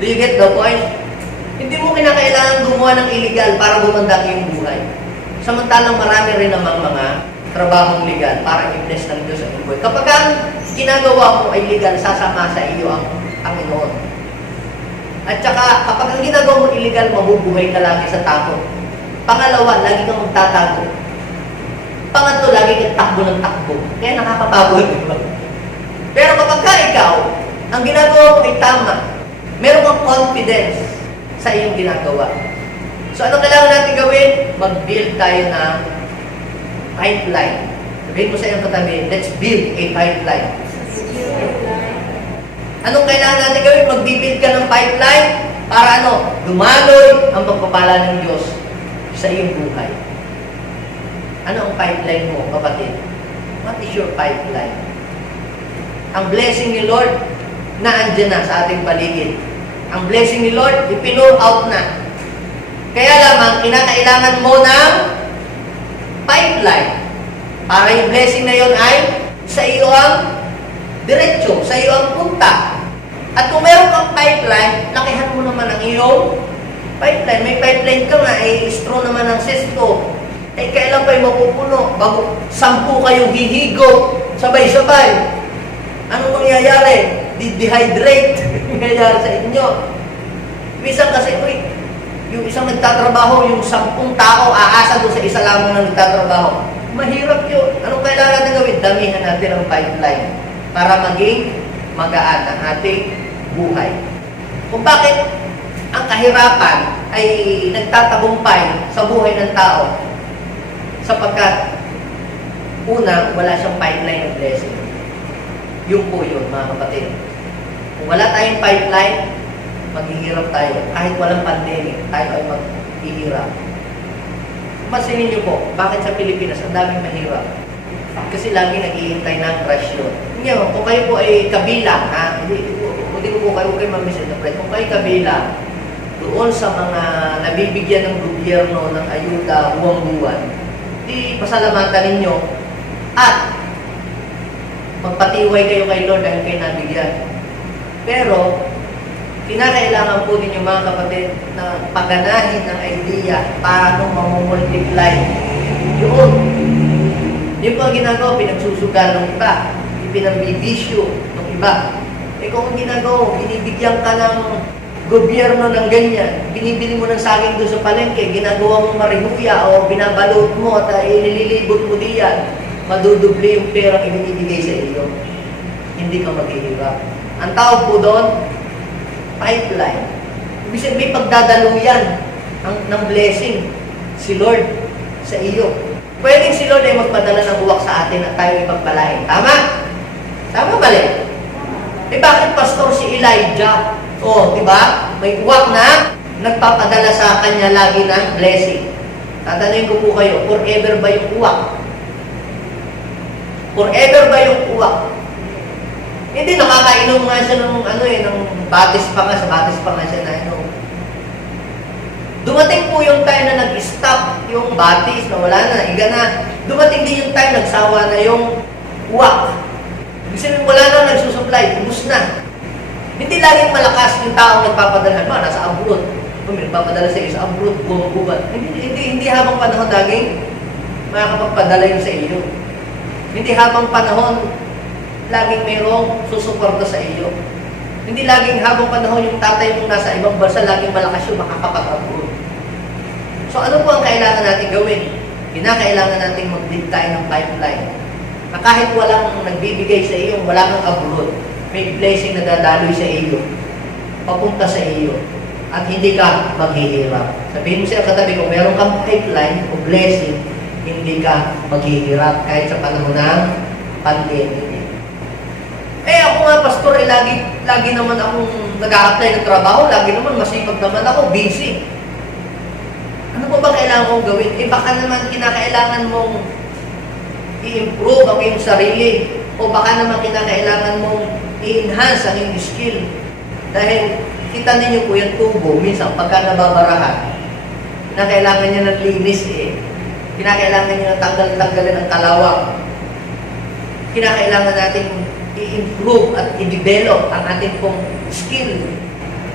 Do you get the point? Hindi mo kinakailangan gumawa ng illegal para gumanda yung buhay. Samantalang marami rin namang mga trabahong legal para i-bless ng Diyos ang buhay. Kapag ang ginagawa mo ay legal, sasama sa iyo ang Panginoon. At saka, kapag ang ginagawa mo illegal, mabubuhay ka lagi sa takot. Pangalawa, lagi kang magtatago. Pangatlo, lagi kang takbo ng takbo. Kaya nakakapagod. Pero kapag ka ikaw, ang ginagawa mo ay tama, meron kang confidence sa iyong ginagawa. So, ano kailangan natin gawin? Mag-build tayo ng pipeline. Sabihin mo sa iyong katabi, let's build a pipeline. Anong kailangan natin gawin? Mag-build ka ng pipeline para dumaloy ang pagpapala ng Diyos sa iyong buhay. Ano ang pipeline mo, kapatid? What is your pipeline? Ang blessing ni Lord na andyan na sa ating paligid. Ang blessing ni Lord, ipinur out na. Kaya lamang, kinakailangan mo ng pipeline. Para yung blessing na yon ay sa iyo ang diretsyo, sa iyo ang punta. At kung meron kang pipeline, lakihan mo naman ang iyong pipeline. May pipeline ka nga, straw naman ang sesto. Kailan pa'y mapupuno? Bago 10 kayong hihigo, sabay-sabay. Anong mangyayari? Dehydrate. Mangyayari sa inyo. Minsan kasi, yung isang nagtatrabaho, yung 10 tao, aasa doon sa isa lamang na nagtatrabaho. Mahirap yun. Anong kailangan natin gawin? Damihan natin ang pipeline para maging magaan ang ating buhay. Kung bakit ang kahirapan ay nagtatagumpay sa buhay ng tao? Sapagkat, una, wala siyang pipeline of blessing. Yung po yun, mga kapatid. Kung wala tayong pipeline, maghihirap tayo. Kahit walang pandemic, tayo ay maghihirap. Masinin niyo po, bakit sa Pilipinas ang daming mahirap? Kasi lagi naghihintay ng rasyon. Ngayon, kung kayo po ay kabilang, hindi ko po kayo mamisinterpret. Kung kayo kabilang, doon sa mga nabibigyan ng gobyerno ng ayuda buwang-buwan, di pasalamatan ninyo at magpatiway kayo kay Lord dahil kayo nabigyan. Pero, kinakailangan po ninyo mga kapatid na paganahin ng idea paano mamumultiply yun. Yun po ang ginagawa, pinagsusugal ng iba, ipinambibisyo ng iba. Eh kung ang ginagawa, binibigyan ka ng gobyerno ng ganyan, binibili mo ng saging doon sa palengke, ginagawa mo marihuya o binabalot mo at inililibot mo diyan, madudubli yung perang ibinibigay sa iyo. Hindi ka maghihirap. Ang tawag po doon, pipeline. Ibig sabihin, may pagdadaluyan ng blessing si Lord sa iyo. Pwedeng si Lord ay magpadala ng uwak sa atin at tayo ipagpalain. Tama? Tama mali? Eh bakit pastor si Elijah? Oh, di ba? May uwak na nagpapadala sa kanya lagi ng blessing. Tatanungin ko po kayo, forever ba yung uwak? Forever ba yung uwak? Hindi, nakakainom nga siya ng ng batis pa nga, sa batis pa nga siya na inom. Dumating po yung time na nag-stop yung batis, na wala na, iga na. Dumating din yung time, nagsawa na yung uwak. Ibig sabihin, wala na nagsusupply, ubus na. Hindi laging malakas yung taong nagpapadala. Ba, nasa abroad. Kung may nagpapadala sa iyo sa abroad, bumabubad. Hindi habang panahon laging makakapagpadala yun sa iyo. Hindi habang panahon laging mayroong susuporta sa iyo. Hindi laging habang panahon yung tatay mong nasa ibang bansa, laging malakas yung makakapag-abroad. So ano po ang kailangan natin gawin? Kinakailangan natin mag-build tayo ng pipeline. Na kahit walang nagbibigay sa iyo, wala kang abroad, may blessing na dadaloy sa iyo, papunta sa iyo, at hindi ka maghihirap. Sabihin mo siya katabi, kung meron kang pipeline o blessing, hindi ka maghihirap kahit sa panahon ng pandemic. Eh ako nga, pastor, lagi naman akong nag-a-apply ng trabaho, lagi naman masipag naman ako, busy. Ano po ba kailangan kong gawin? Eh baka naman kinakailangan mong i-improve ang iyong sarili, o baka naman kinakailangan mong i-enhance ang iyong skill. Dahil kita ninyo po yung tubo, minsan pagka nababarahan, kinakailangan niya ng linis kinakailangan niya ng tanggal-tanggalin ng kalawang. Kinakailangan natin i-improve at i-develop ang ating pong skill.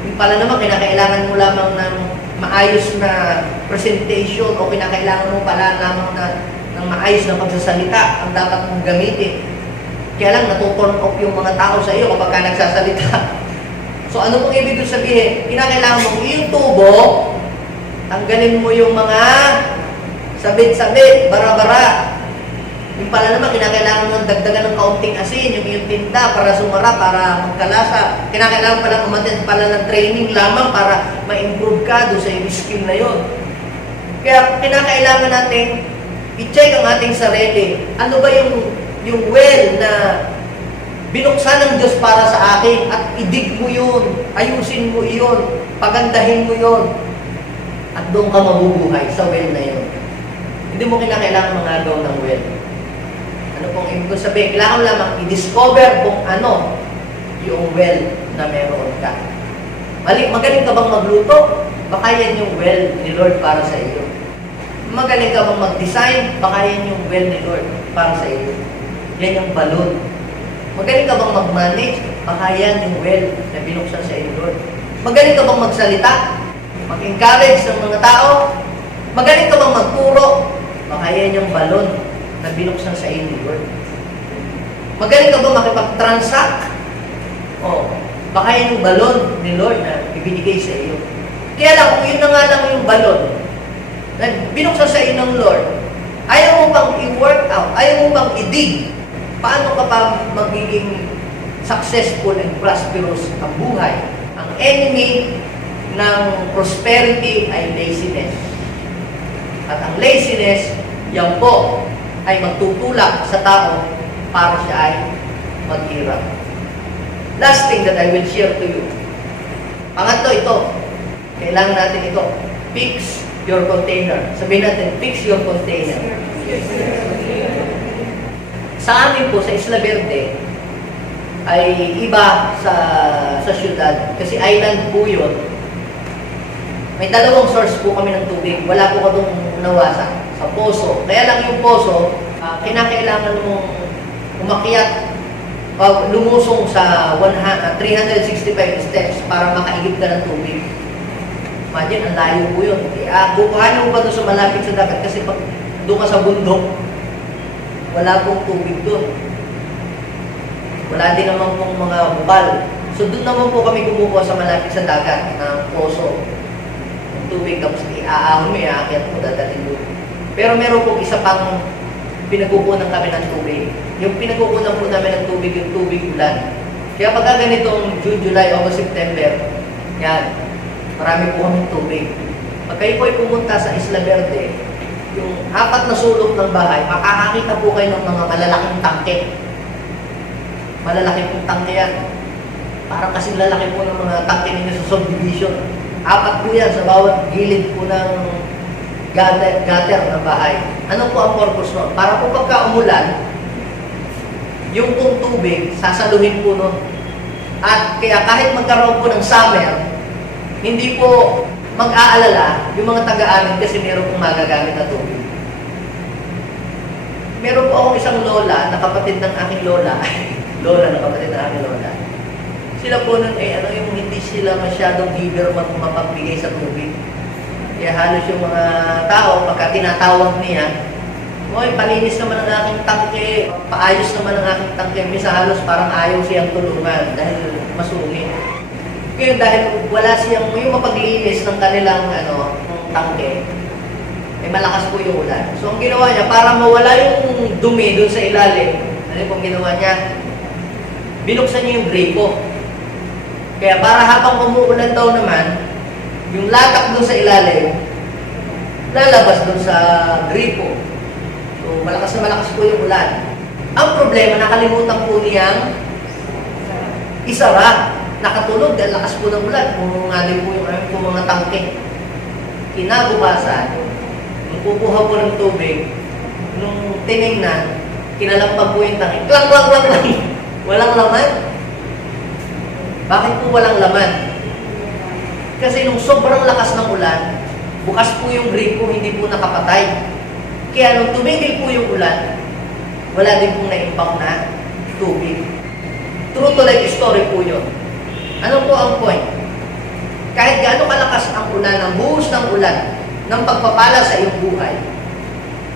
Yung pala naman, kinakailangan mo lamang ng maayos na presentation o kinakailangan mo pala lamang ng maayos na pagsasalita ang dapat mong gamitin. Kaya lang natuturn off yung mga tao sa iyo kapag ka nagsasalita. So ano pong ibig sabihin? Kinakailangan mong yung tubo, tanggalin mo yung mga sabit-sabit, bara-bara. Yung pala naman, kinakailangan mo dagdagan ng kaunting asin, yung iyong tinda para sumara, para magkalasa. Kinakailangan pala umattend pala ng training lamang para ma-improve ka doon sa iyong skill na yun. Kaya kinakailangan natin i-check ang ating sarili. Ano ba yung well na binuksan ng Diyos para sa akin at idig mo yun, ayusin mo yun, pagandahin mo yun, at doon ka mabubuhay sa well na yun. Hindi mo kinakailangan mangagaw ng well. Ano pong ibig ko sabihin? Kailangan lamang i-discover kung ano yung well na meron ka. Magaling ka bang magluto? Baka yan yung well ni Lord para sa iyo. Magaling ka bang mag-design? Baka yan yung well ni Lord para sa iyo. Yan yung balon. Magaling ka bang mag-manage? Baka yan yung well na binuksan sa iyo, Lord. Magaling ka bang magsalita? Mag-encourage ng mga tao? Magaling ka bang magturo? Baka yan yung balon na binuksan sa iyo ni Lord. Magaling ka bang makipag-transact? O, baka yan yung balon ni Lord na ibinigay sa iyo. Kaya lang, kung yun na nga lang yung balon na binuksan sa iyo ng Lord, ayaw mo bang i-work out? Ayaw mo bang i-dig? Paano ka pa magiging successful and prosperous ang buhay? Ang enemy ng prosperity ay laziness. At ang laziness, yan po, ay magtutulak sa tao para siya ay maghirap. Last thing that I will share to you. Pangatlo ito. Kailangan natin ito. Fix your container. Sabihin natin, fix your container. Sa amin po, sa Isla Verde, ay iba sa syudad. Kasi island po yun. May dalawang source po kami ng tubig. Wala po katong nawasa sa poso. Kaya lang yung poso, kinakailangan mong umakyat lumusong sa 365 steps para makaigib ka ng tubig. Imagine, ang layo po yun. Bukahan mo ba doon sa malapit sa dagat? Kasi pag doon ka sa bundok, wala pong tubig doon. Wala din naman pong mga bukal. So doon naman po kami kumukuha sa malapit sa dagat ng poso. Yung tubig, tapos iaahon mo, iaakit mo, dadalhin doon. Pero meron pong isa pang pinagkukunan kami ng tubig. Yung pinagkukunan po namin ng tubig, yung tubig ulan. Kaya pagka ganitong June, July, August, September, yan, marami po kaming tubig. Pag kayo po ay pumunta sa Isla Verde, yung 4 na sulok ng bahay, makakakita po kayo ng mga malalaking tangke. Malalaki pong tangke yan. Parang kasing lalaki po ng mga tangke ninyo sa subdivision. 4 po yan sa bawat gilid po ng gutter ng bahay. Ano po ang purpose nun? Para po pagka umulan, yung pong tubig, sasaluhin po nun. At kaya kahit magkaroon po ng summer, hindi po mag-aalala yung mga taga-amin kasi meron pong magagamit na tubig. Meron po akong isang lola na kapatid ng aking lola. Lola na kapatid ng aking lola. Sila po nun yung hindi sila masyadong giver mapagbigay sa tubig. Kaya halos yung mga tao, pagka tinatawag niya, "Hoy, palinis naman ang aking tangke, paayos naman ang aking tangke." Misa halos parang ayaw siyang tulungan dahil masungit. Kaya dahil wala siyang yung mapaglinis ng kanilang tangke, malakas po yung ulan. So ang ginawa niya, para mawala yung dumi doon sa ilalim, ano pong ginawa niya? Binuksan niya yung gripo. Kaya para habang umuulan daw naman, yung latak doon sa ilalim, lalabas doon sa gripo. So malakas na malakas po yung ulan. Ang problema, nakalimutan po niyang isara. Nakatulog dahil lakas po ng ulan. Kung nga din po yung aming mga tangke. Kinabukasan, nung kukuha po ng tubig, nung tinignan, kinalampag po yung tangke. Klang, klang, klang, klang. Walang laman. Bakit po walang laman? Kasi nung sobrang lakas ng ulan, bukas po yung gripo, hindi po nakapatay. Kaya nung tumigil po yung ulan, wala din pong na-impact na tubig. True to life story po yun. Ano po ang point? Kahit gaano kalakas ang ulan, ang buhos ng ulan, ng pagpapala sa iyong buhay,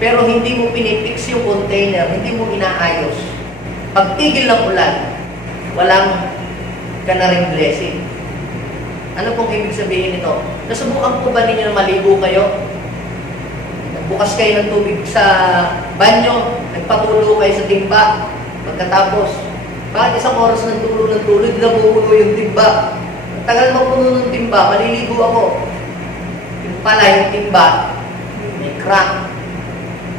pero hindi mo pinipix yung container, hindi mo inaayos, pagtigil ng ulan, walang ka na ring blessing. Ano pong ibig sabihin nito? Nasubukan po ba ninyo na maligo kayo? Nagbukas kayo ng tubig sa banyo, nagpatulo kayo sa timba, pagkatapos, bakit isang oras ng tulo, hindi na pupuno yung timba? Tagal mapuno ng timba, maliligo ako. Yung pala yung timba, may crack.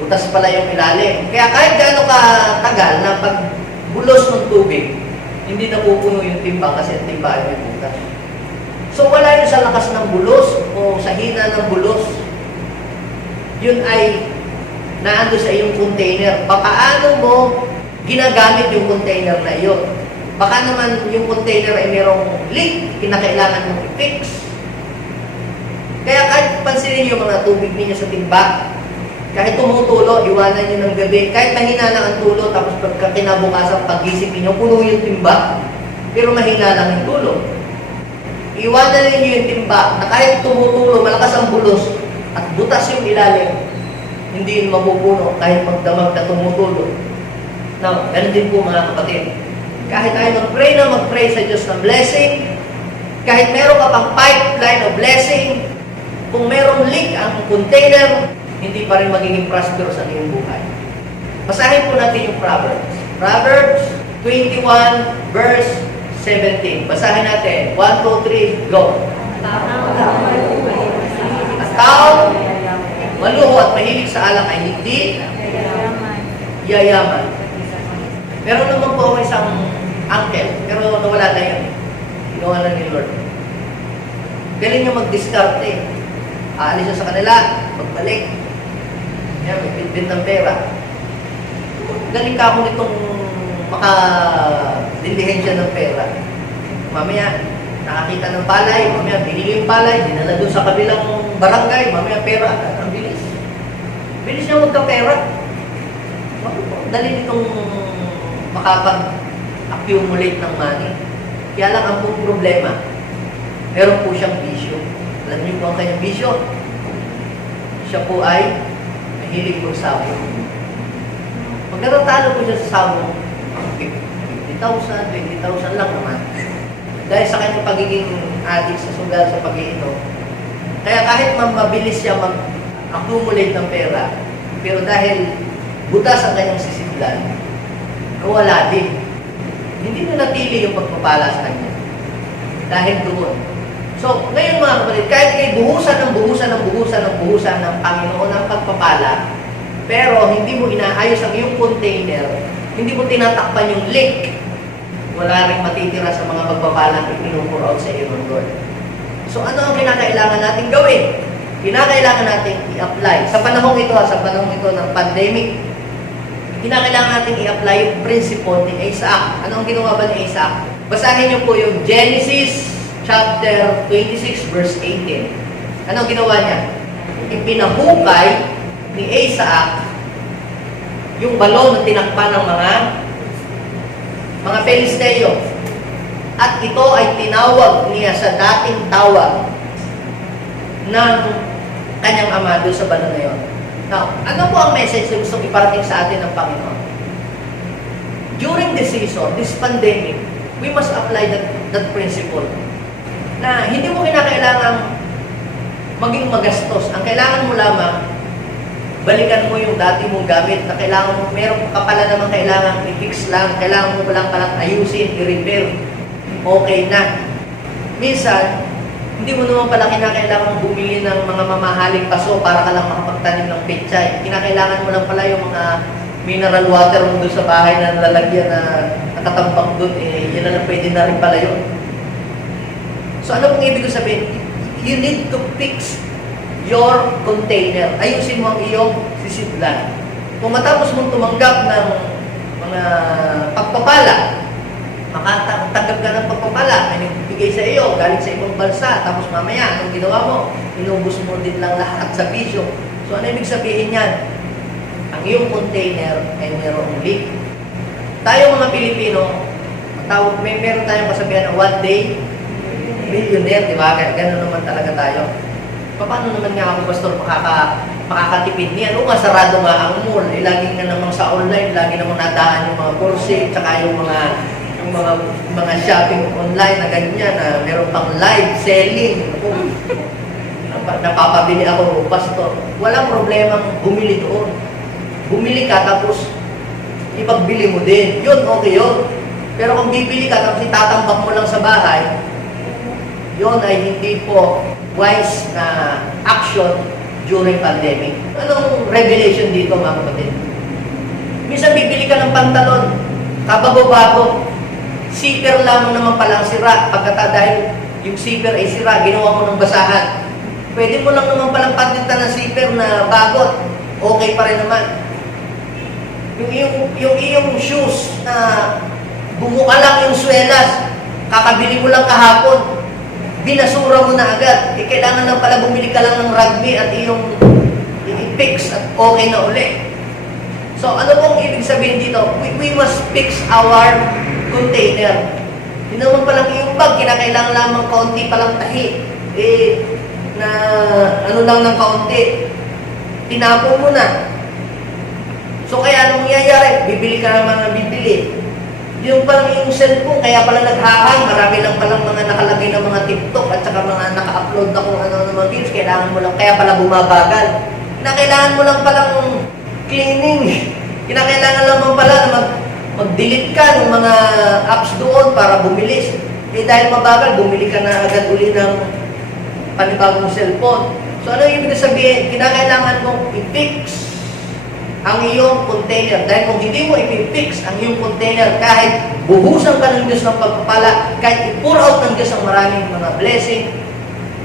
Butas pala yung ilalim. Kaya kahit gaano katagal na pagbulos ng tubig, hindi na pupuno yung timba kasi ang timba ay may butas. So wala yun sa lakas ng bulos o sa hina ng bulos. Yun ay naando sa iyong container. Paano mo ginagamit yung container na iyon? Baka naman yung container ay merong leak, kinakailangan mong i-fix. Kaya kahit pansinin yung mga tubig ninyo sa timba, kahit tumutulo, iwanan nyo ng gabi, kahit mahina lang ang tulo, tapos pagka kinabukasan pagising ninyo, puno yung timba, pero mahina lang yung tulo. Iwanan ninyo yung timba na kahit tumutulo, malakas ang bulos, at butas yung ilalim, hindi yun mapupuno kahit magdamag na tumutulo. Now, ganun din po mga kapatid. Kahit tayo mag-pray sa Diyos ng blessing, kahit meron ka pang pipeline of blessing, kung merong leak ang container, hindi pa rin magiging prosperous ang iyong buhay. Basahin po natin yung Proverbs. Proverbs 21 verse 17. Basahin natin. 1, 2, 3, go. At tao, maluho at mahilig sa alak ay hindi yayaman. Meron naman po ako isang uncle, pero nawala na yun. Ginawa na ni Lord. Galing niya mag-discarte. Aalis siya sa kanila, magbalik. Yan, may pinbin ng pera. Galing ka ako nitong makadilihin siya ng pera. Mamaya, nakakita ng palay, mamaya binili yung palay, dinala doon sa kabilang barangay, mamaya pera, ang bilis. Bilis niya magka-pera. Dali nitong makapag-accumulate ng money. Kaya lang ang pong problema, meron po siyang bisyo. Alam niyo po ang kanyang bisyo? Siya po ay mahilig magsabi. Pag natatalo ko siya sa sahod, 50,000, 20,000 lang naman. Dahil sa kanyang pagiging addict sa sugal, sa pag-iinom. Kaya kahit mabilis siya mag-accumulate ng pera, pero dahil butas ang kanyang sisidlan, wala din. Hindi na natili yung pagpapala sa kanya. Dahil doon. So, ngayon mga kapatid, kahit kayo buhusan ng Panginoon ang pagpapala, pero hindi mo inaayos ang iyong container, hindi mo tinatakpan yung leak, wala rin matitira sa mga pagpapalang ipinupur out sa iyo ng Lord. So, ano ang kinakailangan natin gawin? Kinakailangan natin i-apply. Sa panahong ito ng pandemic, kinakailangan natin i-apply yung principle ni Isaac. Ano ang ginawa ba ni Isaac? Basahin niyo po yung Genesis chapter 26 verse 18. Ano ang ginawa niya? Ipinahukay ni Isaac yung balon na tinakpan ng mga Pelisteo. At ito ay tinawag niya sa dating tawag ng kanyang ama doon sa balon na yun. Now, ano po ang message na gusto iparating sa atin ng Panginoon? During this season, this pandemic, we must apply that principle. Na hindi mo kinakailangang maging magastos. Ang kailangan mo lamang, balikan mo yung dati mong gamit na kailangan mo, meron ka pala naman kailangan i-fix lang, kailangan mo palang ayusin, i-repair. Okay na. Minsan, hindi mo naman pala kinakailangan bumili ng mga mamahaling paso para ka lang makapagtanim ng pechay. Kinakailangan mo lang pala yung mga mineral water mo doon sa bahay na lalagyan na nakatambak doon, yun na pwede na rin pala yun. So ano pong ibig ko sabihin? You need to fix your container. Ayusin mo ang iyong sisidlan. Kung matapos mong tumanggap ng mga pagpapala, makatanggap ka ng pagpapala, ay nagbigay sa iyo, galing sa ibang bansa, tapos mamaya, anong ginawa mo? Inubos mo din lang lahat sa bisyo. So ano ibig sabihin yan? Ang iyong container ay mayroong leak. Tayo mga Pilipino, meron tayong kasabihan na one day, millionaire, di ba? Gano'n naman talaga tayo. Paano naman nga ako, Pastor, makakatipid niya? Ano nga, sarado nga ang mall. Lagi nga naman sa online, lagi naman nadaan yung mga kursi, tsaka yung mga shopping online na ganyan, na meron pang live selling. Napapabili ako, Pastor. Walang problemang bumili doon. Bumili ka, tapos ipagbili mo din. Yun, okay yun. Pero kung bibili ka, tapos itatambak mo lang sa bahay, yun ay hindi po wise na action during pandemic. Anong revelation dito, mga kapatid? Minsan bibili ka ng pantalon, kabago-bago, zipper lamang naman palang sira. Dahil yung zipper ay sira, ginawa mo ng basahan. Pwede mo lang naman palang pagdintan ng zipper na bagot. Okay pa rin naman. Yung iyong shoes na bumuka lang yung swelas, kakabili mo lang kahapon, binasura mo na agad. Kailangan lang pala bumili ka lang ng rugby at iyong i-fix at okay na uli. So, ano pong ibig sabihin dito? We must fix our container. Hindi naman palang iyong bag, kinakailangan lamang kaunti palang tahi. Na ano lang ng kaunti, tinapon mo na. So, kaya anong nangyayari? Bibili ka ng mga bibili. Yung parang yung cellphone, kaya pala nag-hang, marami lang palang mga nakalagay ng mga TikTok at saka mga naka-upload na kung ano mga videos, kailangan mo lang, kaya pala bumabagal. Kinakailangan mo lang palang cleaning. Kinakailangan lang pala na mag-delete ka ng mga apps doon para bumilis. Dahil mabagal, bumili ka na agad uli ng panibagong cellphone. So ano yung ibig sabihin? Kinakailangan mong i-fix ang iyong container. Dahil kung hindi mo i-fix ang iyong container, kahit buhusan ka ng Diyos ng pagpapala, kahit i-pour out ng Diyos ang maraming mga blessing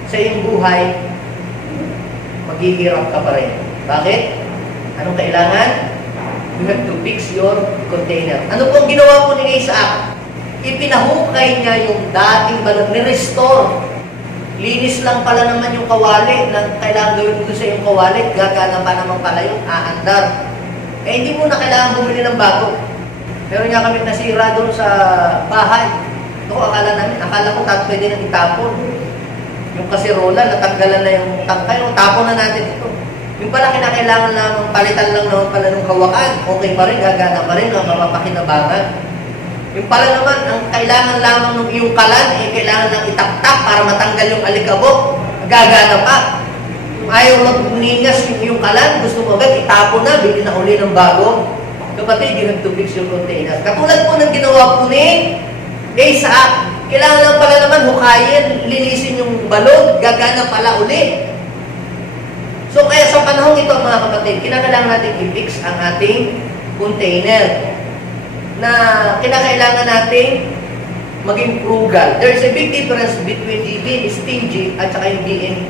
sa iyong buhay, maghihirap ka pa rin. Bakit? Anong kailangan? You have to fix your container. Ano pong ginawa po ni Isaac? Ipinahukay niya yung dating balon, ni-restore. Linis lang pala naman yung kawali na kailangan gawin mo sa yung kawali, gagana pa naman pala yung aandar. Hindi mo na kailangan bumili ng bago. Meron nga kami nasira doon sa bahay. Ito, akala ko pwede nang itapon. Yung kasirola, natanggalan na yung tangkay, tapon na natin ito. Yung pala kinakailangan lamang palitan lang naman pala ng hawakan, okay pa rin, gagana pa rin, mapapakinabangan. Yung pala naman, ang kailangan lamang ng iyong kalan, kailangan lang itaktak para matanggal yung alikabok, gagana pa. Ayaw magningas yung iyong kalan, gusto mo agad, itapon na, bili na uli ng bago. Kapatid, you have to fix your container. Katulad po ng ginawa po ni Isaac, kailangan lang pala naman hukayin, linisin yung balod, gagana pala uli. So kaya sa panahon ito mga kapatid, kinakailangan natin i-fix ang ating container na kinakailangan natin maging frugal. There's a big difference between being stingy at saka yung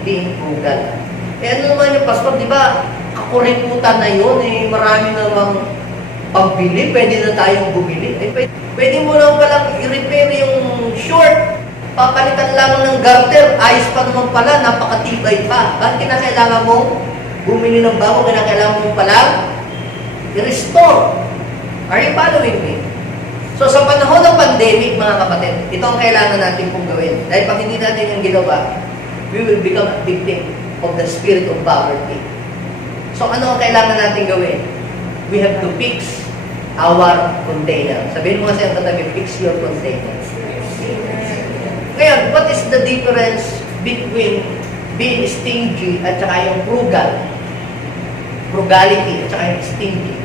being frugal. Ano naman yung pastor, di ba? Kakurikutan na yun, marami namang pambili, pwede na tayong bumili. Pwede mo lang palang i-repair yung short, papalitan lamang ng garter, ayos pa naman pala, napakatibay pa. Bakit kinakailangan mo bumili ng bago, kinakailangan mo palang i-restore? Are you following me? So sa panahon ng pandemic, mga kapatid, ito ang kailangan natin pong gawin. Dahil pag hindi natin yung ginawa, we will become a victim of the spirit of poverty. So ano ang kailangan natin gawin? We have to fix our container. Sabihin mo kasi ang katabi, fix your container. Ngayon, what is the difference between being stingy at saka yung frugal? Frugality at saka yung stingy.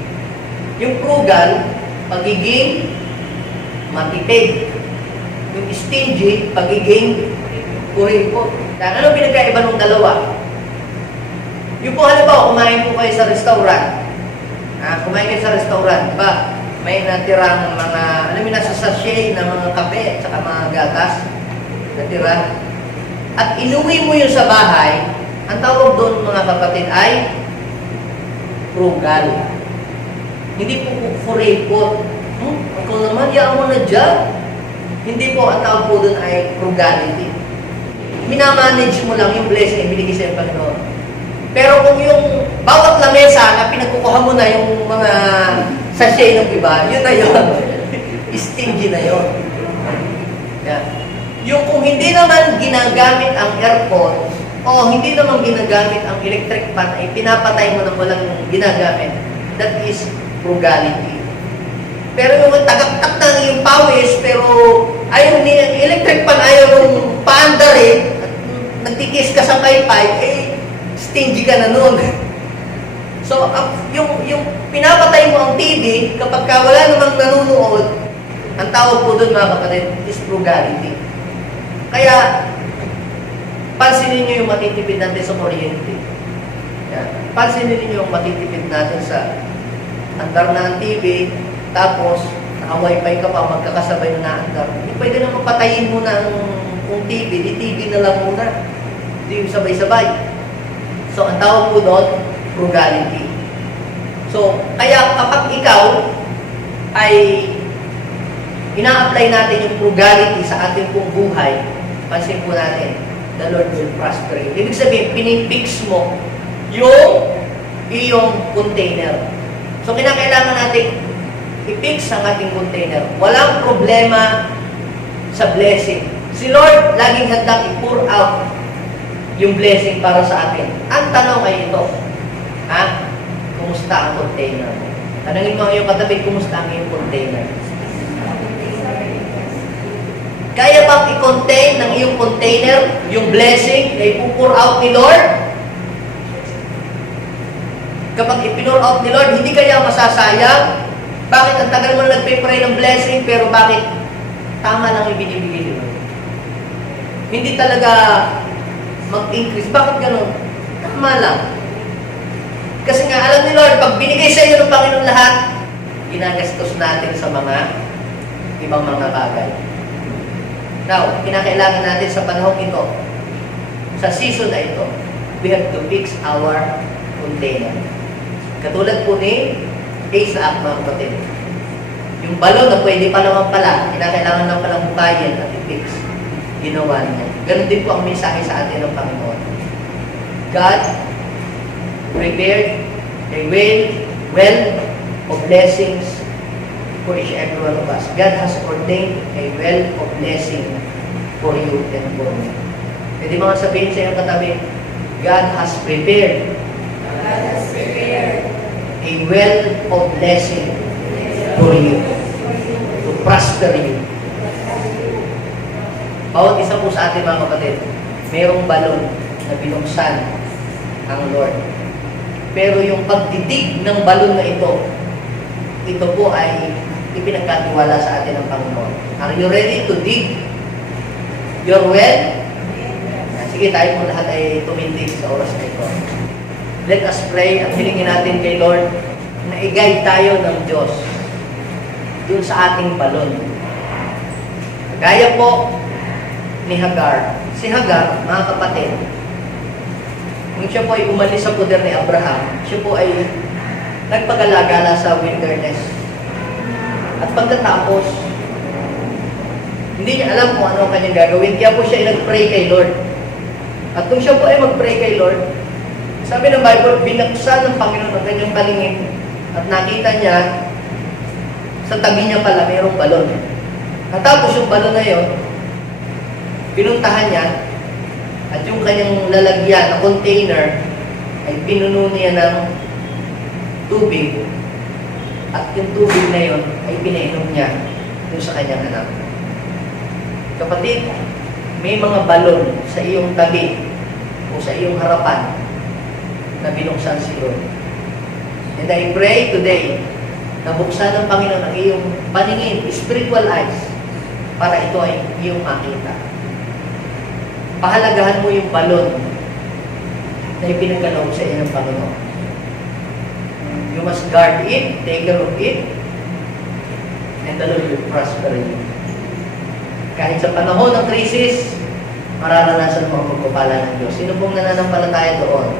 Yung frugal, pagiging matipid. Yung stingy, pagiging kuripot. Ano pinagkaiba ng dalawa? Yung po halimbawa, kumain po kayo sa restaurant. Kumain kayo sa restaurant, diba? May natirang mga, alam mo, nasa sachet na mga kape at saka mga gatas. Natira. At inuwi mo yun sa bahay, ang tawag doon mga kapatid ay frugal. Hindi po kuripot. Ako naman, yaan mo na dyan. Hindi po, ang tawag po doon ay frugality. Minamanage mo lang yung blessing, binigay sa iyo Panginoon. Pero kung yung bawat lamesa na pinagkukuha mo na yung mga sachet ng iba, yun na yun. Stingy na yun. Yeah. Yung kung hindi naman ginagamit ang aircon o hindi naman ginagamit ang electric fan ay pinapatay mo na walang ginagamit, that is frugality. Pero yung tagaktak na yung pawis, pero ayaw ni electric fan, ayaw yung paandarin, at nagtikis ka sa paypay, stingy ka na nun. So, yung pinapatay mo ang TV, kapag wala namang nanonood, ang tawag po doon mga kapatid is frugality. Kaya, pansinin nyo yung matitipid natin sa kuryente. Yan. Pansinin nyo yung matitipid natin sa andar na ang TV, tapos naka-wifi ka pa, magkakasabay na andar. Pwede naman patayin mo na ang TV, di TV na lang muna. Hindi yung sabay-sabay. So, ang tawag po doon, frugality. So, kaya kapag ikaw ay ina-apply natin yung frugality sa ating pong buhay, pansin po natin, the Lord will prosper you. Ibig sabihin, pinipix mo yung iyong container. So, kinakailangan natin i-fix ang ating container. Walang problema sa blessing. Si Lord, laging handang i-pour out yung blessing para sa atin. Ang tanong ay ito, kumusta ang container mo? Tanungin mo ang iyong katabi, kumusta ang iyong container? Kaya bang i-contain ng iyong container yung blessing na ipu-pour out ni Lord? Kapag ipinur out ni Lord, hindi kaya masasayang? Bakit ang tagal mo na nagpe-pray ng blessing, pero bakit tama lang yung binibigay ni Lord? Hindi talaga mag-increase. Bakit ganun? Tama lang. Kasi nga, alam ni Lord, pag binigay sa iyo ng Panginoon lahat, ginagastos natin sa mga ibang mga bagay. Now, kinakailangan natin sa panahon ito, sa season na ito, we have to fix our container. Katulad po ni Isaac, mga kapatid. Yung balon na pwede pa naman pala, kinakailangan lang palang bukayin at i-fix. Ginawa niya. Ganon din po ang mensahe sa atin ng Panginoon. God prepared a well of blessings for each and every one of us. God has ordained a well of blessing for you and for me. Pwede mga sabihin sa iyong katabi, God has prepared a well of blessing for you, to prosper you. Bawat isa po sa atin mga kapatid, mayroong balon na binuksan ang Lord. Pero yung pagdidig ng balon na ito po ay ipinagkatiwala sa atin ng Panginoon. Are you ready to dig your well? Sige, tayo po lahat ay tumindig sa oras na ito. Let us pray at hilingin natin kay Lord na i-guide tayo ng Diyos dun sa ating balon. Gaya po ni Hagar. Si Hagar, mga kapatid, nung siya po ay umalis sa poder ni Abraham, siya po ay nagpag-alagala sa wilderness. At pagkatapos, hindi niya alam kung ano ang kanyang gagawin, kaya po siya ay nag-pray kay Lord. At kung siya po ay mag-pray kay Lord, sabi ng Bible, binaksan ng Panginoon ang kanyang palingin at nakita niya sa tabi niya pala mayroong balon. At tapos yung balon na yun, pinuntahan niya at yung kanyang lalagyan na container ay pinuno niya ng tubig at yung tubig na yun ay pinainom niya dun sa kanyang anak. Kapatid, may mga balon sa iyong tabi o sa iyong harapan na binuksan si Lord. And I pray today na buksan ng Panginoon ang iyong paningin, spiritual eyes, para ito ay iyong makita. Pahalagahan mo yung balon na ipinagkaloob sa iyo ng Panginoon. You must guard it, take care of it, and the Lord will prosper you. Kahit sa panahon ng krisis, mararanasan mo ang pagpapala ng Diyos. Sino pong nananampalataya doon?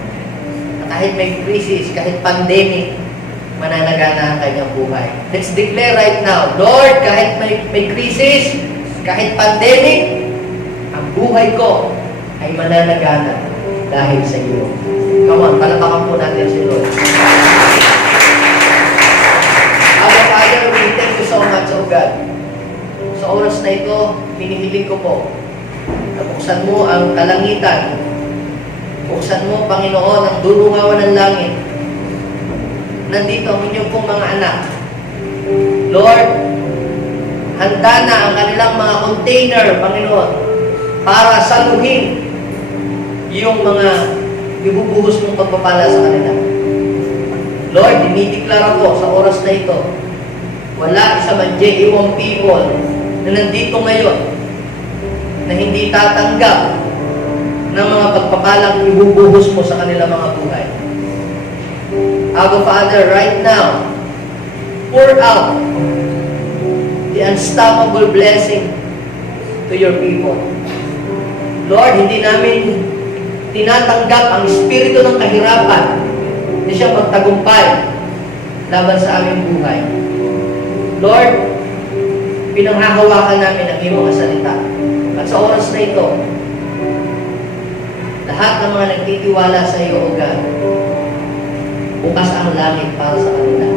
At kahit may krisis, kahit pandemic, mananagana ang kanyang buhay. Let's declare right now, Lord, kahit may krisis, kahit pandemic, ang buhay ko ay mananagana dahil sa iyo. Come on, palapakan po natin si Lord. Our Father, we thank you so much, O God. Sa oras na ito, hinihiling ko po na buksan mo ang kalangitan. Buksan mo, Panginoon, ang dulungawan ng langit. Nandito ang inyong pong mga anak. Lord, handa na ang kanilang mga container, Panginoon, para saluhin yung mga ibubuhos mong pagpapala sa kanila. Lord, dinideklara ko sa oras na ito, wala isa man J.E.1 people na nandito ngayon na hindi tatanggap ng mga pagpapalang ibubuhos mo sa kanilang mga buhay. Our Father, right now, pour out the unstoppable blessing to your people. Lord, hindi namin tinatanggap ang espiritu ng kahirapan na siyang magtagumpay laban sa aming buhay. Lord, pinanghahawakan namin ang iyong mga salita. At sa oras na ito, lahat ng mga nagtitiwala sa iyo, O God, bukas ang langit para sa kanila.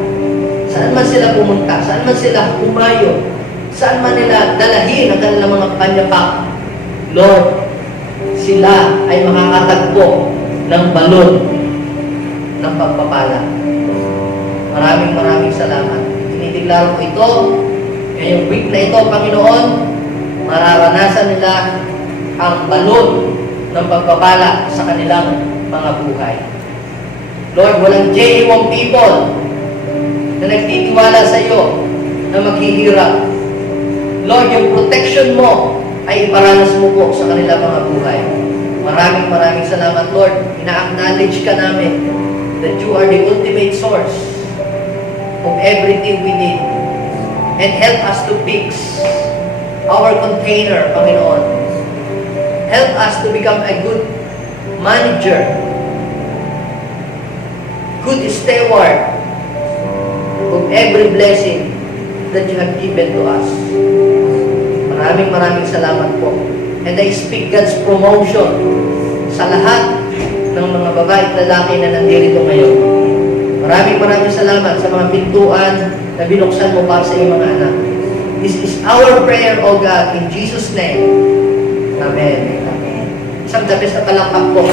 Saan man sila pumunta, saan man sila umayo, saan man nila dalahin ang kanilang mga panyapak, Lord, sila ay makakatagpo ng balon ng pagpapala. Maraming salamat. Inideklaro ko ito, ngayong week na ito, Panginoon, mararanasan nila ang balon ng pagpapala sa kanilang mga buhay. Lord, walang J.E.1 people na nagtitiwala sa iyo na maghihirap. Lord, yung protection mo ay iparanas mo po sa kanilang mga buhay. Maraming salamat, Lord. Ina-acknowledge ka namin that you are the ultimate source of everything we need. And help us to fix our container, Panginoon. Help us to become a good manager, good steward of every blessing that you have given to us. Maraming salamat po. And I speak God's promotion sa lahat ng mga babae at lalaki na nandito ngayon. Maraming salamat sa mga pintuan na binuksan mo para sa iyong mga anak. This is our prayer, O God, in Jesus' name. Amen. Isang the best na palakpak po.